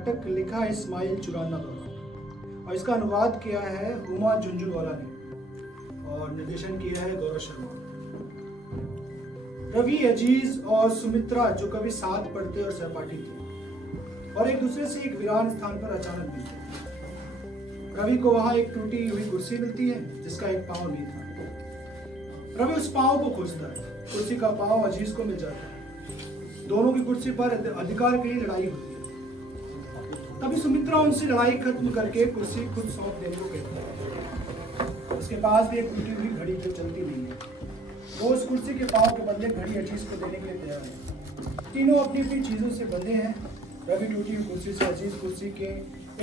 नाटक लिखा है इस्माइल चुराना द्वारा और इसका अनुवाद किया है हुमा झुंझुनवाला ने और निर्देशन किया है गौरव शर्मा। रवि, अजीज और सुमित्रा जो कभी साथ पढ़ते और सहपाठी थे और एक दूसरे से एक वीरान स्थान पर अचानक मिलते। रवि को वहां एक टूटी हुई कुर्सी मिलती है जिसका एक पांव नहीं था। रवि उस पांव को खोजता है। कुर्सी का पांव अजीज को मिल जाता है। दोनों की कुर्सी पर अधिकार के लिए लड़ाई होती है। तभी सुमित्रा उनसे लड़ाई खत्म करके कुर्सी खुद सौंप देने को कहती है। उसके पास भी एक टूटी हुई घड़ी जो चलती नहीं है। वो उस कुर्सी के पांव के बदले घड़ी अजीज को देने के लिए तैयार है। तीनों अपनी अपनी चीजों से बंधे हैं। रवि टूटी हुई कुर्सी से, अजीज कुर्सी के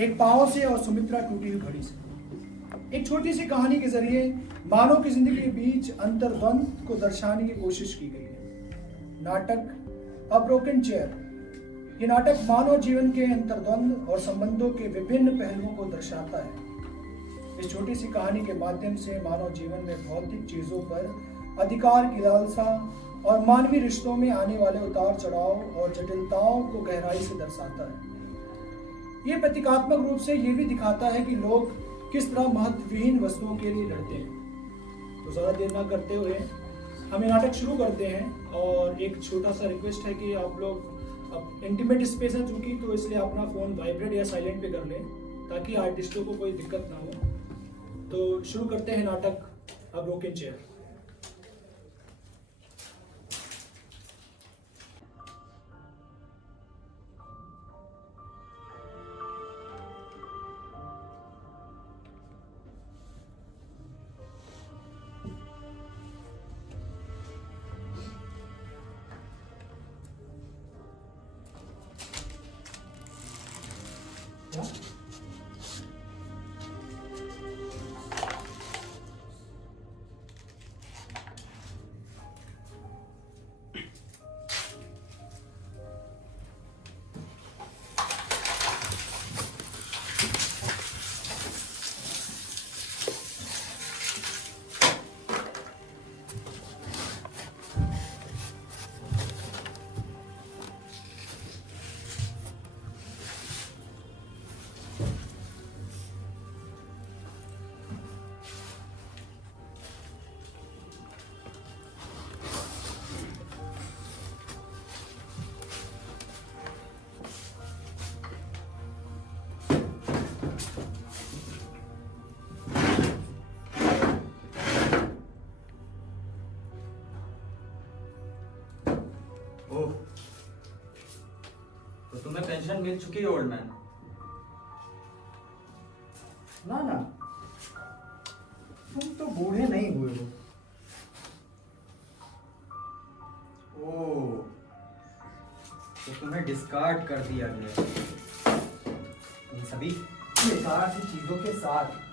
एक पांव से और सुमित्रा टूटी हुई घड़ी से। एक छोटी सी कहानी के जरिए मानव की जिंदगी के बीच अंतर्द्वंद को दर्शाने की कोशिश की गई है। नाटक अ ब्रोकन चेयर। ये नाटक मानव जीवन के अंतर्द्वंद और संबंधों के विभिन्न पहलुओं को दर्शाता है। इस छोटी सी कहानी के माध्यम से मानव जीवन में भौतिक चीजों पर अधिकार की लालसा और मानवीय रिश्तों में आने वाले उतार चढ़ाव और जटिलताओं को गहराई से दर्शाता है। ये प्रतीकात्मक रूप से ये भी दिखाता है कि लोग किस तरह महत्वहीन वस्तुओं के लिए लड़ते हैं। तो ज़्यादा देर ना करते हुए हम ये नाटक शुरू करते हैं और एक छोटा सा रिक्वेस्ट है कि आप लोग अब इंटीमेट स्पेस है चूंकि, तो इसलिए अपना फ़ोन वाइब्रेट या साइलेंट पे कर लें ताकि आर्टिस्टों को कोई दिक्कत ना हो। तो शुरू करते हैं नाटक अ ब्रोकन चेयर। ओह, तो तुम्हें पेंशन मिल चुकी है ओल्ड मैन। ना ना, तुम तो बूढ़े नहीं हुए हो। ओह, तो तुम्हें डिस्कार्ड कर दिया गया इन सभी बेकार सी चीजों के साथ।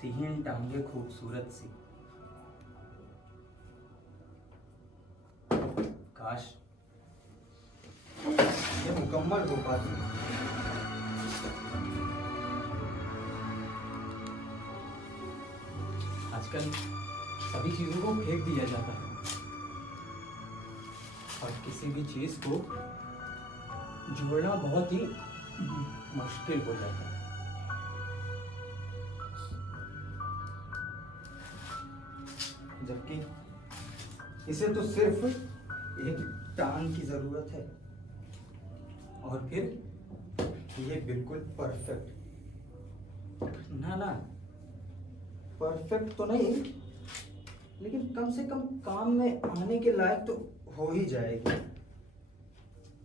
तीन टांगे खूबसूरत सी, काश ये मुकम्मल हो पाती। आजकल सभी चीजों को फेंक दिया जाता है और किसी भी चीज को जोड़ना बहुत ही मुश्किल हो जाता है। जबकि इसे तो सिर्फ एक टांग की जरूरत है और फिर ये बिल्कुल परफेक्ट। ना ना, परफेक्ट तो नहीं, लेकिन कम से कम काम में आने के लायक तो हो ही जाएगी।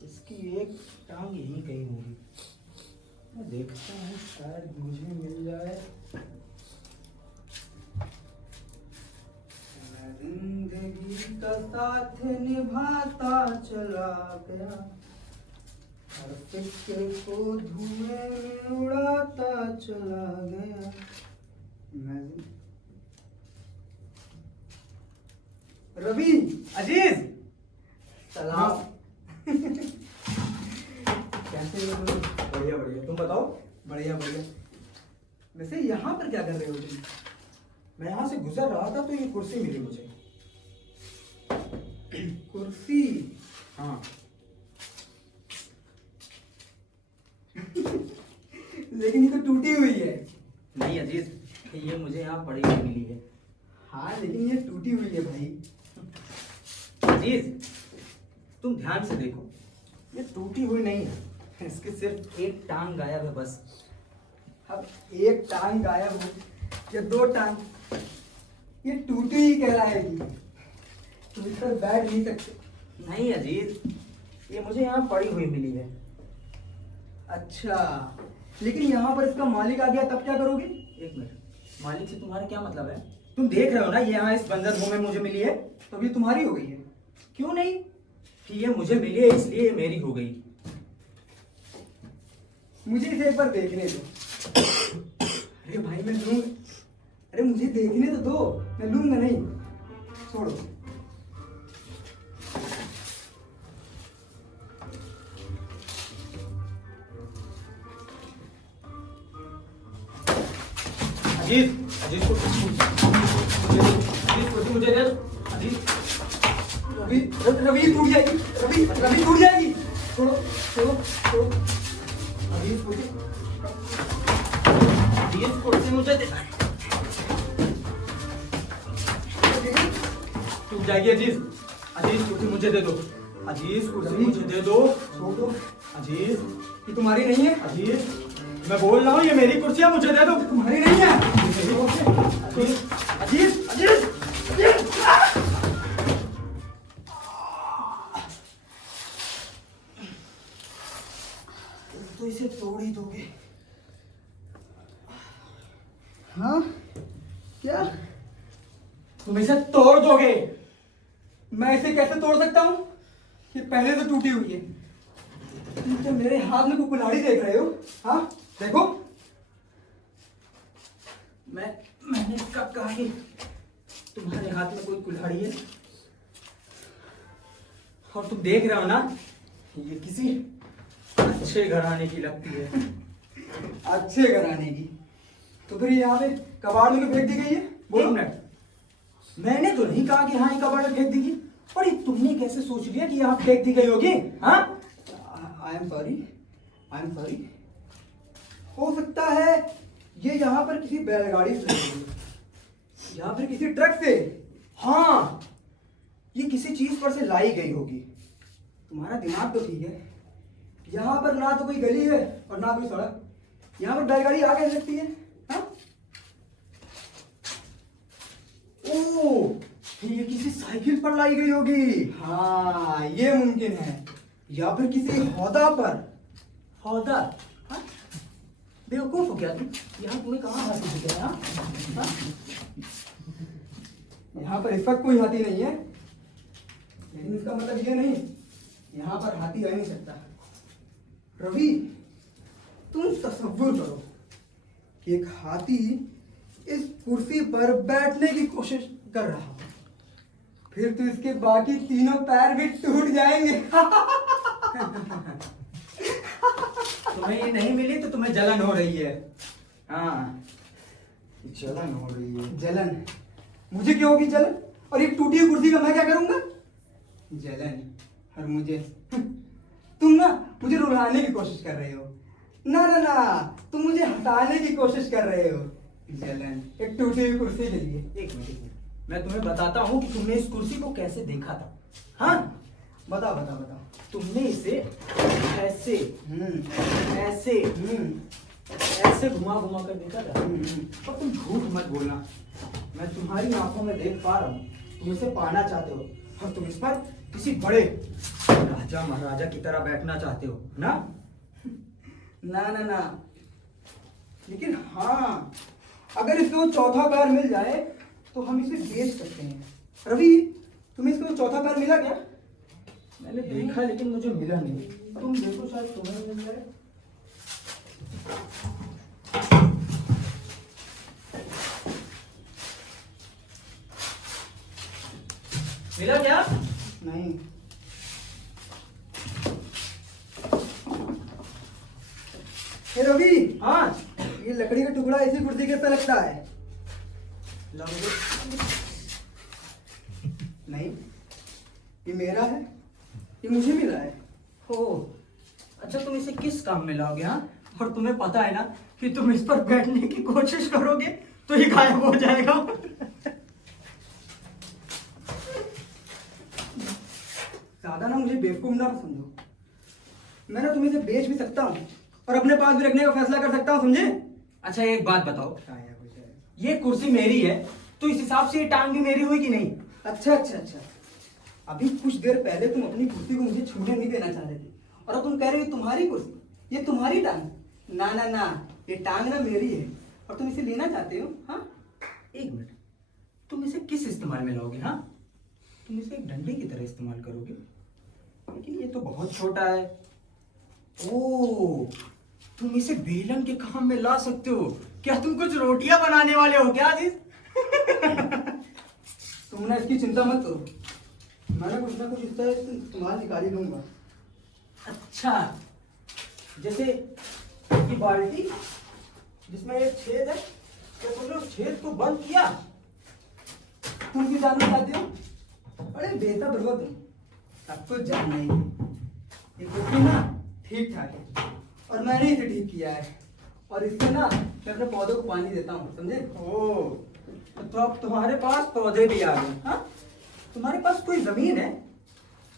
इसकी एक टांग यहीं कहीं होगी। मैं देखता हूँ शायद मुझे मिल जाए। जिंदगी का साथ निभाता चला गया, हर फिक्र को धुएं में उड़ाता चला गया। रवि, अजीज, सलाम। कैसे हो तुम? बढ़िया बढ़िया, तुम बताओ। बढ़िया बढ़िया। वैसे यहाँ पर क्या कर रहे हो तुम? मैं यहाँ से गुजर रहा था तो ये कुर्सी मिली मुझे। कुर्सी? हाँ। लेकिन ये तो टूटी हुई है। नहीं अजीज, ये मुझे यहाँ पड़ी हुई मिली है। हाँ लेकिन ये टूटी हुई है भाई। अजीज, तुम ध्यान से देखो, ये टूटी हुई नहीं है, इसकी सिर्फ एक टांग गायब है बस। अब एक टांग गायब हो या दो टांग, ये टूटी ही कहलाएगी। तुम इस पर बैठ नहीं सकते। नहीं अजीज, ये मुझे यहाँ पड़ी हुई मिली है। अच्छा, लेकिन यहाँ पर इसका मालिक आ गया तब क्या करोगे? एक मिनट, मालिक से तुम्हारा क्या मतलब है? तुम देख रहे हो ना ये यहाँ इस बंजर भूमि में मुझे मिली है। तो अब ये तुम्हारी हो गई है। क्यों नहीं? कि ये मुझे मिली है इसलिए ये मेरी हो गई। मुझे इसे एक बार देखने दो। अरे भाई मैं लूंगा। अरे मुझे देखने तो दो, मैं लूंगा नहीं। छोड़ो। अजीज, अजीज को मुझे दे दो। अजीज, रवि रवि टूट जाएगी। रवि रवि टूट जाएगी। छोड़ो छोड़ो छोड़ो। अजीज कुर्सी, अजीज कुर्सी मुझे दे। टूट जाएगी अजीज। अजीज कुर्सी मुझे दे दो। अजीज कुर्सी मुझे दे दो। छोड़ दो। अजीज, ये तुम्हारी नहीं है। अजीज, मैं बोल रहा हूँ ये मेरी कुर्सी है, मुझे दे दो। तुम्हारी नहीं है। अजीज, अजीज, अजीज, अजीज। तो इसे तोड़ ही दोगे। हाँ क्या? तुम इसे तोड़ दोगे? मैं इसे कैसे तोड़ सकता हूँ? ये पहले से टूटी हुई है। तुम क्या मेरे हाथ में कोई कुल्हाड़ी देख रहे हो? हाँ देखो। मैंने कब कहा कि तुम्हारे हाथ में कोई कुल्हाड़ी है? और तुम देख रहे हो ना, ये किसी अच्छे घराने की लगती है। अच्छे घराने की? तो फिर यहाँ पे कबाड़ में क्यों फेंक दी गई है? बोलो मिनट, मैंने तो नहीं कहा कि हाँ ये कबाड़ में फेंक दी गई। और ये तुमने कैसे सोच लिया कि यहाँ फेंक दी गई होगी? हाँ, I am sorry, I am sorry. हो सकता है ये यहाँ पर किसी बैलगाड़ी से लगी हो, या फिर किसी ट्रक से। हाँ, ये किसी चीज पर से लाई गई होगी। तुम्हारा दिमाग तो ठीक है। यहाँ पर ना तो कोई गली है और ना कोई सड़क। यहाँ पर बैलगाड़ी आ कैसे सकती है? हाँ? ओह, ये किसी साइकिल पर लाई गई होगी। हाँ ये मुमकिन है। या फिर किसी हौदा पर। हौदा? हाँ? बेवकूफ हो क्या तुम? यहाँ तुम्हें कहाँ हाथी दिखे? हाँ? हाँ? यहाँ पर इस वक्त कोई हाथी नहीं है, लेकिन इसका मतलब ये नहीं यहाँ पर हाथी आ नहीं सकता। रवि, तुम तसव्वुर करो कि एक हाथी इस कुर्सी पर बैठने की कोशिश कर रहा हो, फिर तो इसके बाकी तीनों पैर भी टूट जाएंगे। तुम्हें ये नहीं मिली तो तुम्हें जलन हो रही है। हाँ, जलन हो रही है? जलन? मुझे क्यों होगी जलन? और ये टूटी हुई कुर्सी का मैं क्या करूंगा? जलन? और मुझे तुम ना मुझे रुलाने की कोशिश कर रहे हो। ना ना ना, तुम मुझे हटाने की कोशिश कर रहे हो। जलन एक टूटी हुई कुर्सी के लिए। एक मिनट, मैं तुम्हें बताता हूँ कि तुमने इस कुर्सी को कैसे देखा था। हाँ, बताओ बताओ बताओ। तुमने इसे ऐसे ऐसे हम्म ऐसे घुमा घुमा कर देखा था। और तुम झूठ मत बोलना, मैं तुम्हारी आंखों में देख पा रहा हूँ। तुम इसे पाना चाहते हो और तुम इस पर किसी बड़े राजा महाराजा की तरह बैठना चाहते हो ना? ना ना ना, लेकिन हाँ, अगर इसको चौथा पैर मिल जाए तो हम इसे बेच सकते हैं। रवि, तुम्हें इसको चौथा पैर मिला क्या? मैंने देखा लेकिन मुझे मिला नहीं। तुम देखो, शायद तुम्हें मिल जाए। मिला क्या? नहीं। हे रवि, हाँ, ये लकड़ी का टुकड़ा ऐसी कुर्सी कैसा लगता है? लाओगे? नहीं, ये मेरा है, ये मुझे मिला है। हो, अच्छा तुम इसे किस काम में लाओगे? हाँ, और तुम्हें पता है ना कि तुम इस पर बैठने की कोशिश करोगे तो ये गायब हो जाएगा। ज्यादा ना मुझे बेवकूफ ना समझो। मैं ना तुम्हें इसे बेच भी सकता हूँ और अपने पास भी रखने का फैसला कर सकता हूँ, समझे? अच्छा एक बात बताओ, आया कुछ है। ये कुर्सी मेरी है तो इस हिसाब से ये टांग भी मेरी हुई कि नहीं? अच्छा अच्छा अच्छा, अभी कुछ देर पहले तुम अपनी कुर्सी को मुझे छूने नहीं देना चाह रहे थे और अब तुम कह रहे हो तुम्हारी कुर्सी, ये तुम्हारी टांग। ना ना ना, ये टांग ना मेरी है और तुम इसे लेना चाहते हो? हाँ, एक मिनट, तुम इसे किस इस्तेमाल में लाओगे? हाँ, तुम इसे एक डंडे की तरह इस्तेमाल करोगे, लेकिन ये तो बहुत छोटा है। ओ, तुम इसे बेलन के काम में ला सकते हो। क्या तुम कुछ रोटियां बनाने वाले हो क्या अजीज? तुम ना इसकी चिंता मत करो, मैं ना कुछ इसका इस्तेमाल निकाल ही लूंगा। अच्छा, जैसे ये बाल्टी जिसमें एक छेद है, क्या तुमने उस छेद को बंद किया? तुम भी जानना चाहते हो? अरे बेहतर हो तुम, सब कुछ जानना ही है। ये कुर्सी ना ठीक ठाक है और मैंने इसे ठीक किया है और इससे ना मैं अपने पौधों को पानी देता हूँ, समझे? ओ, तो अब तुम्हारे पास पौधे भी आ गए। हाँ, तुम्हारे पास कोई जमीन है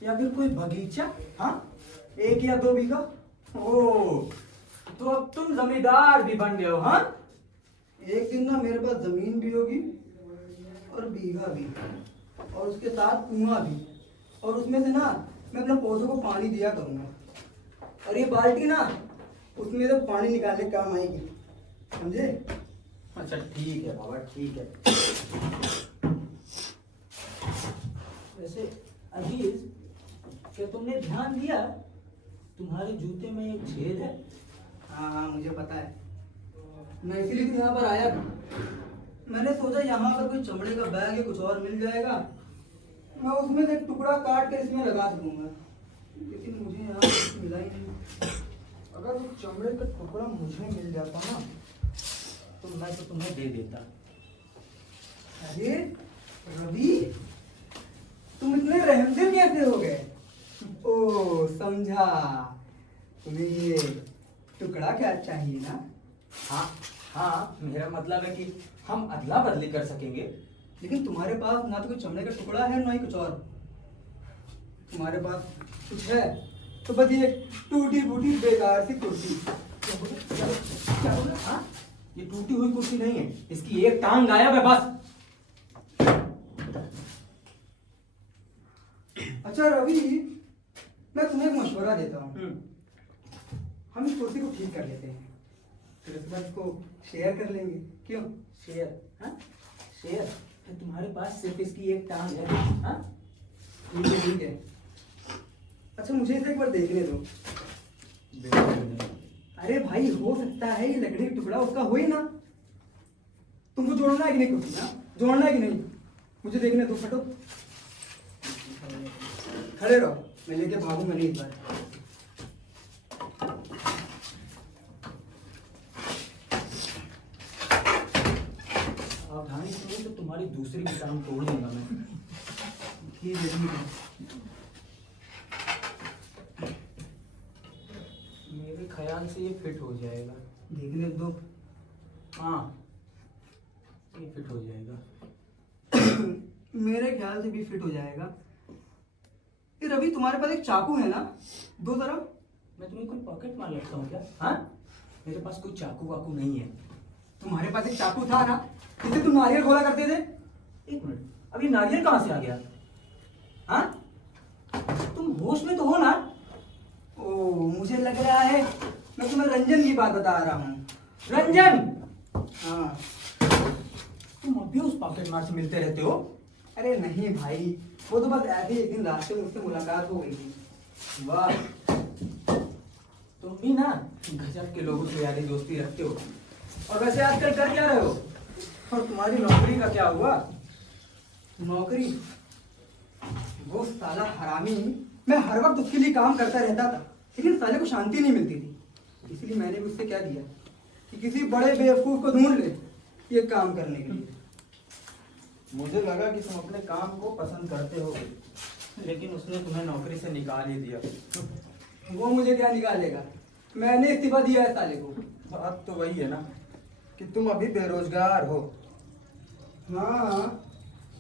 या फिर कोई बगीचा? हाँ, 1 या 2 बीघा? ओ, तो अब तुम जमींदार भी बन गए हो। हाँ, एक दिन ना मेरे पास जमीन भी होगी और बीघा भी और उसके साथ कुआं भी और उसमें से ना मैं अपने पौधों को पानी दिया करूंगा और ये बाल्टी ना उसमें से पानी निकालने का काम आएगी, समझे? अच्छा ठीक है बाबा, ठीक है। वैसे अजीज, क्या तुमने ध्यान दिया तुम्हारे जूते में एक छेद है? हाँ हाँ, मुझे पता है, मैं इसीलिए तो यहाँ पर आया था। मैंने सोचा यहाँ अगर कोई चमड़े का बैग या कुछ और मिल जाएगा, मैं उसमें से एक टुकड़ा काट कर इसमें लगा सकूंगा, लेकिन मुझे यहाँ कुछ मिला ही नहीं। अगर वो चमड़े का टुकड़ा मुझे मिल जाता ना तो मैं तो तुम्हें दे देता। अरे रवि, तुम इतने रहमदिल कैसे हो गए? ओ समझा, तुम्हें ये टुकड़ा क्या चाहिए ना? हाँ हाँ, मेरा मतलब है कि हम अदला बदली कर सकेंगे। लेकिन तुम्हारे पास ना तो कोई चमड़े का टुकड़ा है ना ही कुछ और। तुम्हारे पास कुछ है तो बस ये टूटी फूटी बेकार सी कुर्सी। क्या बोला? हाँ, ये टूटी हुई कुर्सी नहीं है, इसकी एक टांग गायब है बस। अच्छा रवि, मैं तुम्हें एक मशवरा देता हूँ। हम इस कुर्सी को ठीक कर लेते हैं, फिर उसके बाद इसको शेयर कर लेंगे, क्यों? शेयर? हाँ, शेयर? तो तुम्हारे पास सिर्फ इसकी एक टांग है। हाँ, ठीक है ठीक है। अच्छा मुझे इसे एक बार देखने दो। अरे भाई, हो सकता है ये लकड़ी का टुकड़ा उसका हो ही ना। तुमको जोड़ना है कि नहीं कुर्सी? ना जोड़ना है कि नहीं? मुझे देखने दो, फटो खड़े रहो, मैं लेके भागूंगा नहीं इस बार। सावधानी से तो तुम्हारी दूसरी भी टांग तोड़ दूंगा मैं। ठीक है ठीक है। मेरे ख्याल से ये फिट हो जाएगा। देखने दो। हाँ, ये फिट हो जाएगा। मेरे ख्याल से भी फिट हो जाएगा। ये रवि, तुम्हारे पास एक चाकू है ना, दो तरफ? मैं तुम्हें कोई पॉकेट मार लगता हूँ क्या? हाँ, मेरे पास कोई चाकू वाकू नहीं है। तुम्हारे पास एक चाकू था ना, जिसे तुम नारियल खोला करते थे? एक मिनट, अभी नारियल कहाँ से आ गया? हाँ, तुम होश में तो हो ना? ओ, मुझे लग रहा है मैं तुम्हें रंजन की बात बता रहा हूँ। रंजन? हाँ। तुम अब भी उस पॉकेट मार से मिलते रहते हो? अरे नहीं भाई, वो तो बस ऐसे ही एक दिन रास्ते में उससे मुलाकात हो गई थी। वाह, तुम भी ना गजब के लोगों से यारी दोस्ती रखते हो। और वैसे आजकल कर क्या रहे हो? और तुम्हारी नौकरी का क्या हुआ? नौकरी? वो साला हरामी, मैं हर वक्त उसके लिए काम करता रहता था, लेकिन साले को शांति नहीं मिलती थी। इसलिए मैंने भी उससे क्या दिया कि किसी बड़े बेवकूफ को ढूंढ ले ये काम करने के लिए। मुझे लगा कि तुम अपने काम को पसंद करते हो, लेकिन उसने तुम्हें नौकरी से निकाल ही दिया। वो मुझे क्या निकालेगा, मैंने इस्तीफा दिया है साले को। बात तो वही है ना कि तुम अभी बेरोजगार हो। हाँ,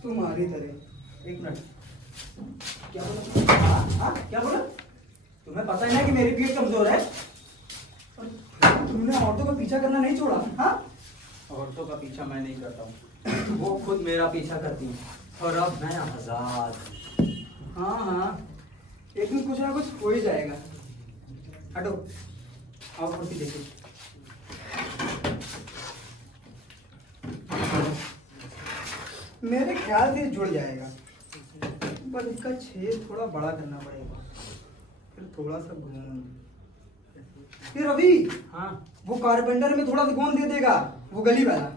तुम्हारी तरह। एक मिनट, क्या बोला? हाँ, क्या बोला? तुम्हें पता है ना कि मेरी पीठ कमजोर है। और तुमने औरतों का पीछा करना नहीं छोड़ा? हाँ, औरतों का पीछा मैं नहीं करता हूँ, वो खुद मेरा पीछा करती हैं, और अब मैं आजाद। हाँ हाँ, एक दिन कुछ ना कुछ हो ही जाएगा। हटो, आओ कुर्सी देखो। मेरे ख्याल से जुड़ जाएगा, बस इसका छेद थोड़ा बड़ा करना पड़ेगा, फिर थोड़ा सा गोंद। फिर रवि, हाँ, वो कारपेंटर में थोड़ा सा गोंद दे देगा, वो गली वाला।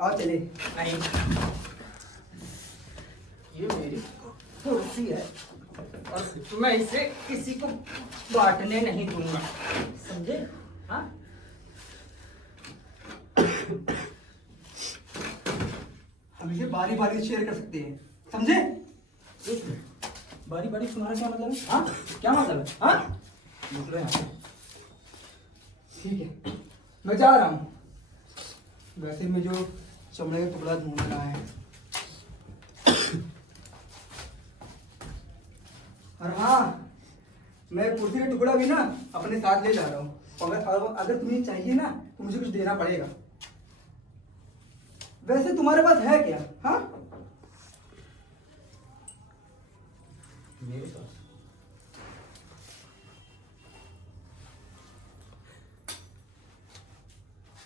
आओ चले। नहीं, ये मेरी कुर्सी है और मैं इसे किसी को बांटने नहीं दूंगा, समझे? हाँ, हम इसे बारी बारी शेयर कर सकते हैं, समझे? बारी बारी तुम्हारा क्या मतलब है? हाँ, क्या मतलब है? हाँ, निकलो यहाँ से। ठीक है, मैं जा रहा हूँ। वैसे मैं जो चमड़े का टुकड़ा ढूंढ रहा है, और हाँ, मैं कुर्सी का टुकड़ा भी ना अपने साथ ले जा रहा हूँ। अगर तुम्हें चाहिए ना तो मुझे कुछ देना पड़ेगा। वैसे तुम्हारे पास है क्या? हाँ, मेरे पास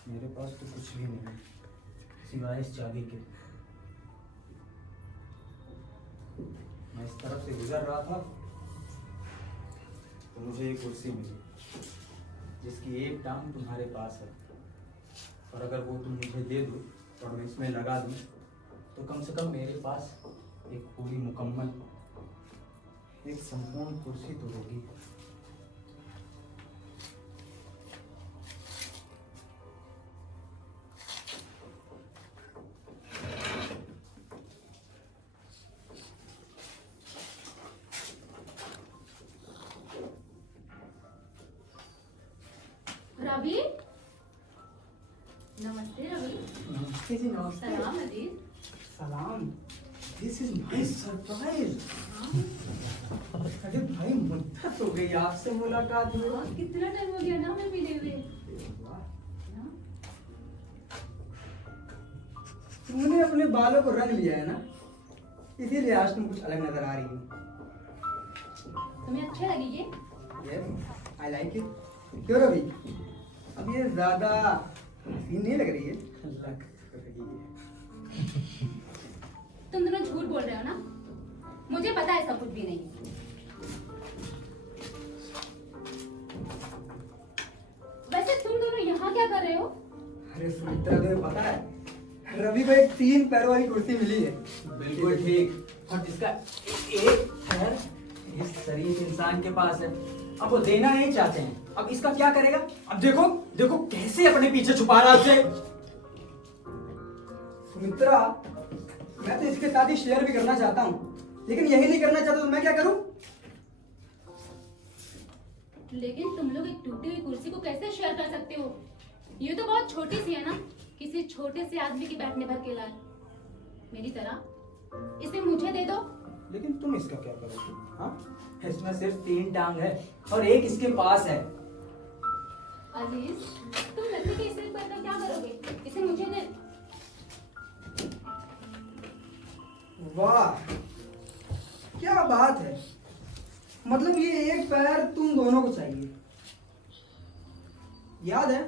मेरे पास तो कुछ भी नहीं है सिवाय इस चाबी के। मैं इस तरफ से गुजर रहा था तो मुझे एक कुर्सी मिली जिसकी एक टांग तुम्हारे पास है, और अगर वो तुम मुझे दे दो और मैं इसमें लगा दूं तो कम से कम मेरे पास एक पूरी मुकम्मल, एक संपूर्ण कुर्सी तो होगी। रवि, नमस्ते रवि। नमस्ते जी, नमस्ते। सलाम अजीज। सलाम। This is nice surprise. अरे भाई, मुद्दत हो गई आपसे मुलाकात हुई। हाँ, कितना टाइम हो गया ना हमें मिले हुए। हाँ, तुमने अपने बालों को रंग लिया है ना, इसीलिए आज तुम कुछ अलग नजर आ रही हो। तुम्हें अच्छा लगी ये? Yes, I like it. क्यों रवि, अब ये ज्यादा हसीन नहीं लग रही है? लग रही है। तुम दोनों झूठ बोल रहे हो ना? मुझे पता है सब कुछ भी नहीं। वैसे तुम दोनों यहाँ क्या कर रहे हो? अरे सुमित्रा, तुम्हें पता है रवि को एक 3 पैरों वाली कुर्सी मिली है। बिल्कुल ठीक, और जिसका एक पैर इस शरीफ इंसान के पास है, अब वो देना नहीं चाहते हैं। अब इसका क्या करेगा? अब देखो देखो कैसे अपने पीछे छुपा रहा उसे। सुमित्रा, मैं तो इसके साथ ही शेयर भी करना चाहता हूँ, लेकिन यही नहीं करना चाहता तो मैं क्या करूँ? लेकिन तुम लोग एक टूटी हुई कुर्सी को कैसे शेयर कर सकते हो? ये तो बहुत छोटी सी है ना, किसी छोटे से आदमी के बैठने भर के लायक। मेरी तरह इसे मुझे दे दो। लेकिन तुम इसका क्या करोगे? हाँ, इसमें सिर्फ 3 टांग है और एक इसके पास है। अजीज, तुम लड़की के इस पर क्या करोगे? इसे मुझे दे। वाह, क्या बात है। मतलब ये एक पैर तुम दोनों को चाहिए। याद है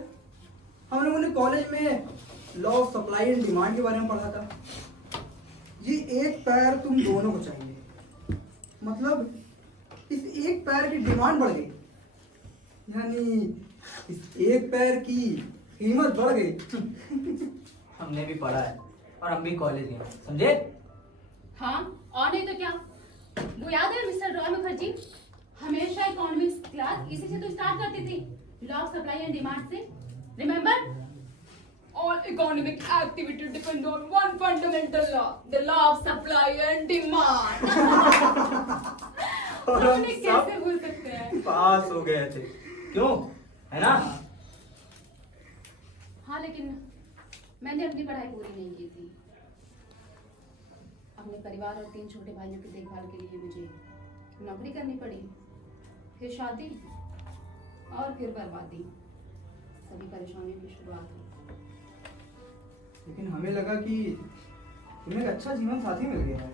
हम लोगों ने कॉलेज में law of supply and demand के बारे में पढ़ा था। ये एक पैर तुम दोनों को चाहिए, मतलब इस एक पैर की डिमांड बढ़ गई, यानी इस एक पैर की कीमत बढ़ गई। हमने भी पढ़ा है और हम भी कॉलेज गए, समझे? हाँ, और नहीं तो क्या। वो याद है मिस्टर रॉय मुखर्जी? हमेशा इकोनॉमिक्स क्लास इसी से तो स्टार्ट करती थी, law of supply and demand से, remember? All economic activity depend on one fundamental law, the law of supply and demand. और हम हम उन्हें सब कैसे भूल सकते हैं? पास हो गए थे, क्यों? है ना? हाँ, लेकिन मैंने अपनी पढ़ाई पूरी नहीं की थी। अपने परिवार और 3 छोटे भाइयों की देखभाल के लिए मुझे नौकरी करनी पड़ी, फिर शादी और फिर बर्बादी। सभी परेशानियों की शुरुआत हुई। लेकिन हमें लगा कि तुम्हें एक अच्छा जीवन साथी मिल गया है।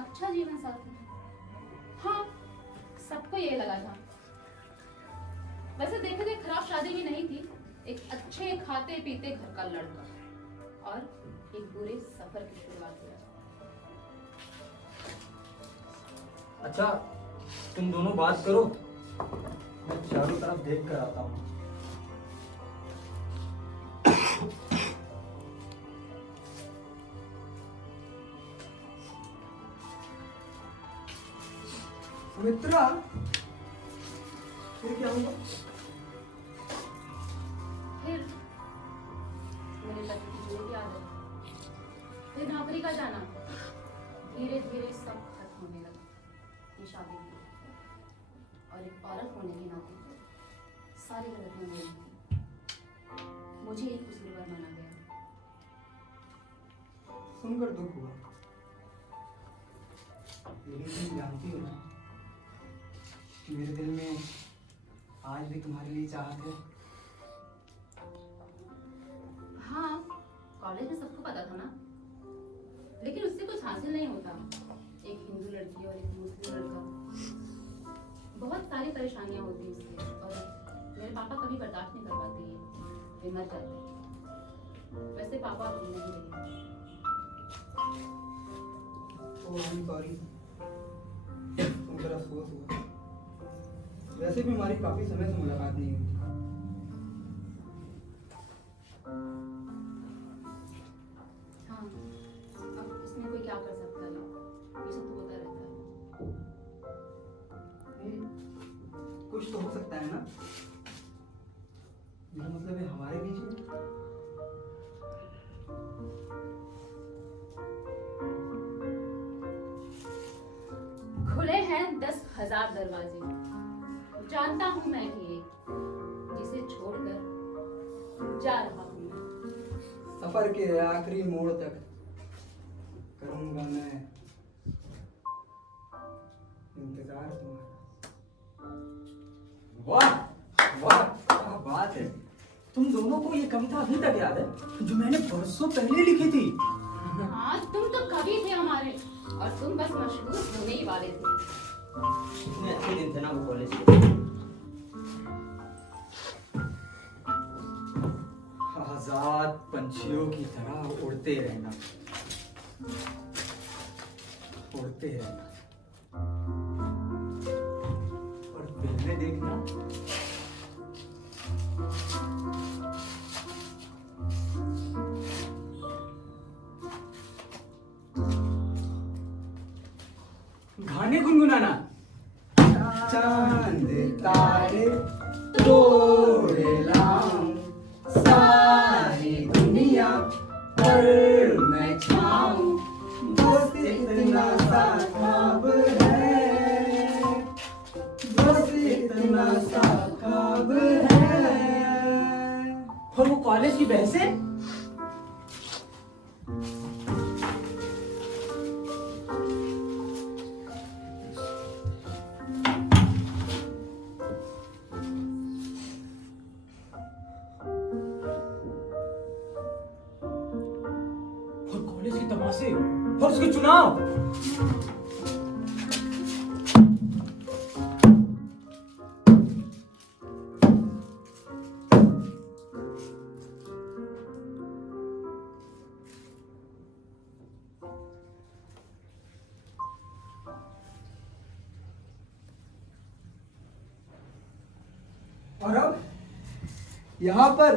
अच्छा जीवन साथी? हाँ, सबको ये लगा था। वैसे देखे तो एक खराब शादी भी नहीं थी, एक अच्छे खाते पीते घर का लड़का और एक बुरे सफर की शुरुआत हुई। अच्छा, तुम दोनों बात करो, मैं चारों तरफ देख कर आता हूँ। सुमित्रा, फिर क्या हुआ? फिर मेरे पति की जुए की आदत, फिर नौकरी का जाना, धीरे धीरे सब खत्म होने लगा। ये शादी की और एक औरत होने के नाते सारी गलतियां मेरी थी। मुझे एक कसूरवार माना गया। सुनकर दुख हुआ। लेकिन तुम जानती हो ना, मेरे दिल में आज भी तुम्हारे लिए चाहत है। हाँ, कॉलेज में सबको पता था ना, लेकिन उससे कुछ हासिल नहीं होता। एक हिंदू लड़की और एक मुस्लिम लड़का, बहुत सारी परेशानियां होती हैं उससे, और मेरे पापा कभी बर्दाश्त नहीं कर पाते हैं, वे मर जाते हैं। वैसे पापा अब नहीं रहे। ओ आई एम सॉरी, सुनकर अफसोस हुआ। वैसे भी हमारी काफी समय से मुलाकात नहीं हुई थी। हाँ, अब इसमें कोई क्या कर सकता है, ये सब तो होता रहता है। नहीं, कुछ तो हो सकता है ना? मेरा मतलब है हमारे बीच में। खुले हैं 10,000 दरवाजे। जानता हूँ मैं कि एक जिसे छोड़कर जा रहा हूँ मैं। सफर के आखिरी मोड़ तक करूंगा मैं इंतजार तुम्हारा। वाह वाह, क्या बात है। तुम दोनों को ये कविता अभी तक याद है, जो मैंने परसों पहले लिखी थी। हाँ, तुम तो कवि थे हमारे, और तुम बस मशहूर होने ही वाले थे। कितने अच्छे दिन थे ना वो कॉलेज के। आजाद पंछियों की तरह उड़ते रहना, उड़ते रहना, और फिल्में देखना। गाने गुनगुनाना। चांद तारे तोड़े लाऊं, सारी दुनिया पर मैं छाऊं, बस इतना सा ख्वाब है, बस इतना सा ख्वाब है। और वो कॉलेज की बहसें। और कॉलेज की तमाशे और उसके चुनाव। और अब यहाँ पर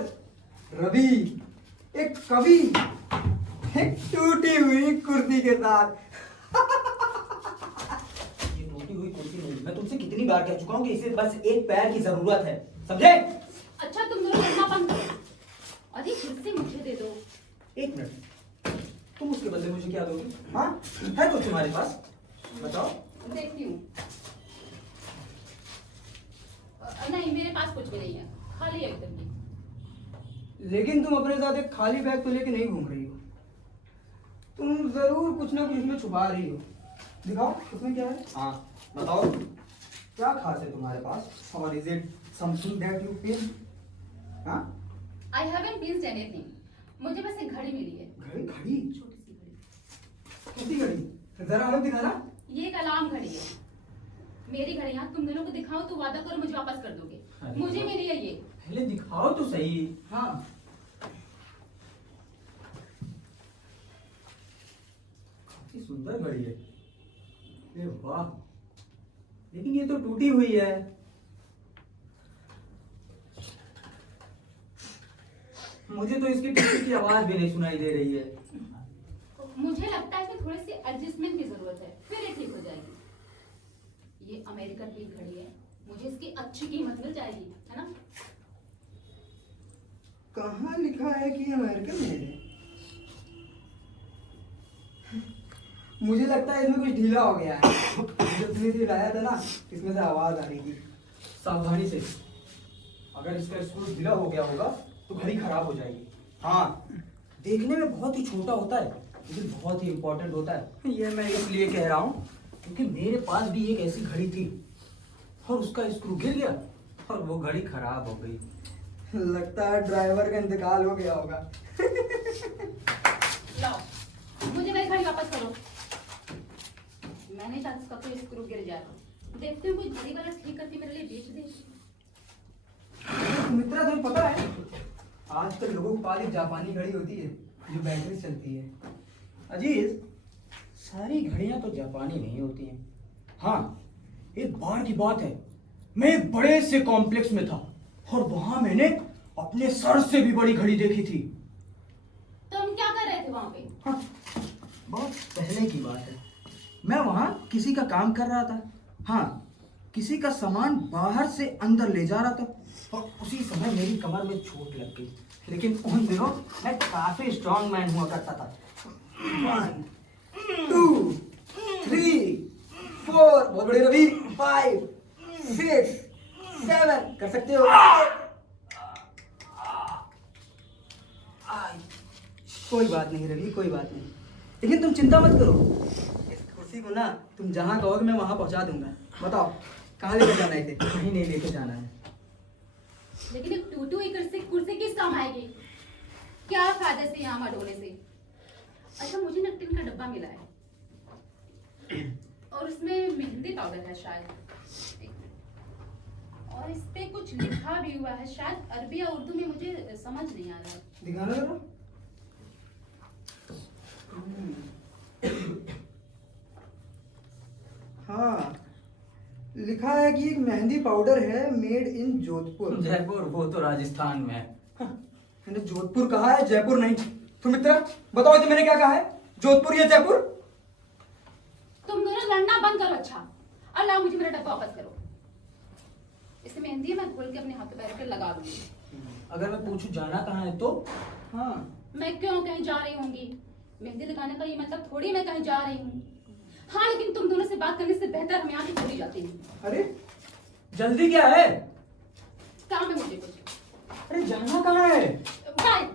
रवि, एक कवि, एक टूटी हुई कुर्ती के साथ। ये टूटी हुई कुर्सी नहीं, मैं तुमसे कितनी बार कह चुका हूँ कि इसे बस एक पैर की जरूरत है, समझे? अच्छा, तुम दोनों लड़ना बंद करो और ये कुर्सी इसे मुझे दे दो। एक मिनट, तुम उसके बदले मुझे क्या दोगे? हाँ, है कुछ तुम्हारे पास? बताओ। देखती हूँ। नहीं, मेरे पास कुछ भी नहीं है, खाली है एकदम की। लेकिन तुम अपने साथ एक खाली बैग तो लेके नहीं घूम रही हो। तुम जरूर कुछ ना कुछ इसमें छुपा रही हो। दिखाओ उसमें क्या है। हाँ, बताओ क्या खास है तुम्हारे पास? और is it something that you feel? हाँ, I haven't missed anything. मुझे बस एक घड़ी मिली है, घड़ी? घड़ी? छोटी सी घड़ी। कैसी घड़ी? जरा हमें दिखाना। ये एक अलार्म घड़ी है। मेरी घड़ियाँ तुम दोनों को दिखाओ तो वादा करो मुझे वापस कर दोगे। अरे मुझे वाह। मिली है ये। पहले दिखाओ तो सही। हाँ, काफी सुंदर घड़ी है। अरे वाह, लेकिन ये तो टूटी हुई है। मुझे तो इसकी टूटी की आवाज भी नहीं सुनाई दे रही है। मुझे लगता है इसमें थोड़ी सी एडजस्टमेंट की जरूरत है, फिर ये ठीक हो जाएगी। ये अमेरिकन पीक घड़ी है, मुझे इसकी अच्छी कीमत मिल जाएगी, है ना? कहाँ लिखा है कि ये अमेरिकन मेड है? मुझे लगता है इसमें कुछ ढीला हो गया है। जब तुमने इसे लाया था ना, इसमें से आवाज आ रही थी। सावधानी से, अगर इसका स्क्रू ढीला हो गया होगा तो घड़ी खराब हो जाएगी। हाँ, देखने में बहुत ही छोटा होता है लेकिन बहुत ही इम्पोर्टेंट होता है। ये मैं इसलिए कह रहा हूँ क्योंकि मेरे पास भी एक ऐसी घड़ी थी और उसका स्क्रू गिर गया और वो घड़ी खराब हो गई। लगता है ड्राइवर का इंतकाल हो गया होगा। लाओ, मुझे मेरी घड़ी वापस करो। मैं नहीं चाहती इसका कोई स्क्रू गिर जाए। देखती हूँ कोई घड़ी वाला ठीक करके मेरे लिए बेच दे। सुमित्रा, तुम्हें पता है आजकल लोगों के पास एक जापानी घड़ी होती है जो बैटरी से चलती है। अजीज, सारी घड़ियां तो जापानी नहीं होती हैं। हाँ, एक बार की बात है, मैं एक बड़े से कॉम्प्लेक्स में था और वहां मैंने अपने सर से भी बड़ी घड़ी देखी थी। तुम क्या कर रहे थे वहां पे? हाँ, बहुत पहले की बात है। मैं वहां किसी का काम कर रहा था। हाँ, किसी का सामान बाहर से अंदर ले जा रहा था और उसी समय मेरी कमर में चोट लग गई। लेकिन उन दिनों मैं काफी स्ट्रांग मैन हुआ करता था। 1 2 3 4, बहुत बड़े रवि। 5 6 7 कर सकते हो। कोई बात नहीं रवि, कोई बात नहीं। लेकिन तुम चिंता मत करो, इस कुर्सी को ना तुम जहाँ कहोगे मैं वहाँ पहुँचा दूंगा। बताओ कहाँ लेकर जाना है इसे? कहीं नहीं लेके जाना है। लेकिन एक टूटी हुई कुर्सी किस काम आएगी? क्या फायदा से यहाँ मडोने से? अच्छा, मुझे ना टिन का डब्बा मिला है और उसमें मेहंदी पाउडर है शायद, और इस पे कुछ लिखा भी हुआ है, शायद अरबी या उर्दू में, मुझे समझ नहीं आ रहा है। दिखाना जरा। हाँ, लिखा है कि एक मेहंदी पाउडर है मेड इन जोधपुर। जयपुर वो तो राजस्थान में है। मैंने जोधपुर कहा है, जयपुर नहीं। सुमित्रा, बताओ इसे मैंने क्या कहा है? जोधपुर या जयपुर? तुम दोनों लड़ना बंद करो। अच्छा, और लाओ मुझे मेरा डब्बा वापस करो। इसमें मेहंदी है, मैं खोल के अपने हाथ पैर पे लगा दूंगी। अगर मैं पूछूं जाना कहाँ है तो? हाँ, मैं क्यों कहीं जा रही होंगी? मेहंदी लगाने का ये मतलब थोड़ी मैं कहीं जा रही हूँ। हाँ, लेकिन तुम दोनों से बात करने से बेहतर मैं यहाँ से चली जाती हूँ। अरे जल्दी क्या है? काम है मुझे कुछ। अरे जाना कहाँ है? बाय।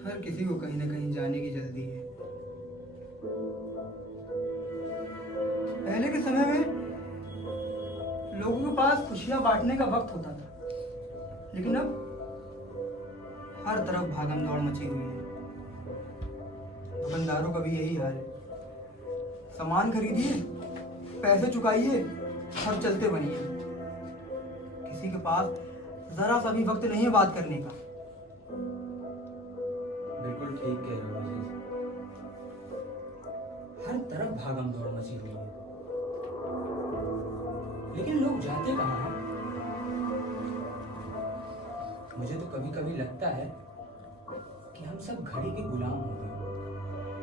हर किसी को कहीं ना कहीं जाने की जल्दी है। पहले के समय में लोगों के पास खुशियां बांटने का वक्त होता था, लेकिन अब हर तरफ भागम दौड़ मची हुई है। दुकानदारों का भी यही हाल है। सामान खरीदिए, पैसे चुकाइए और चलते बनिए। किसी के पास जरा सा भी वक्त नहीं है बात करने का। ठीक कह रहे हो अजीज। हर तरफ भागम दौड़ मची हुई है, लेकिन लोग जाते कहाँ हैं? मुझे तो कभी कभी लगता है कि हम सब घड़ी के गुलाम हो गए।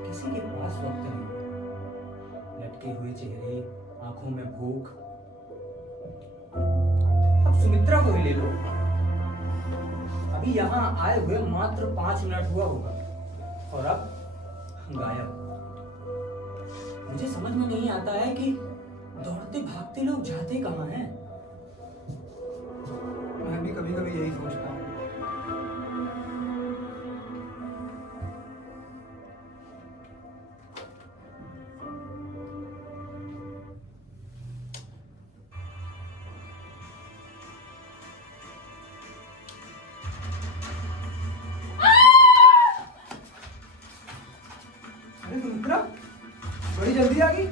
किसी के पास वक्त नहीं, लटके हुए चेहरे, आंखों में भूख। अब सुमित्रा को ही ले लो। अभी यहाँ आए हुए मात्र 5 मिनट हुआ होगा और अब गायब। मुझे समझ में नहीं आता है कि दौड़ते भागते लोग जाते कहाँ हैं। मैं भी कभी कभी यही सोचता हूँ। अरे सुमित्रा, बड़ी जल्दी आ गई,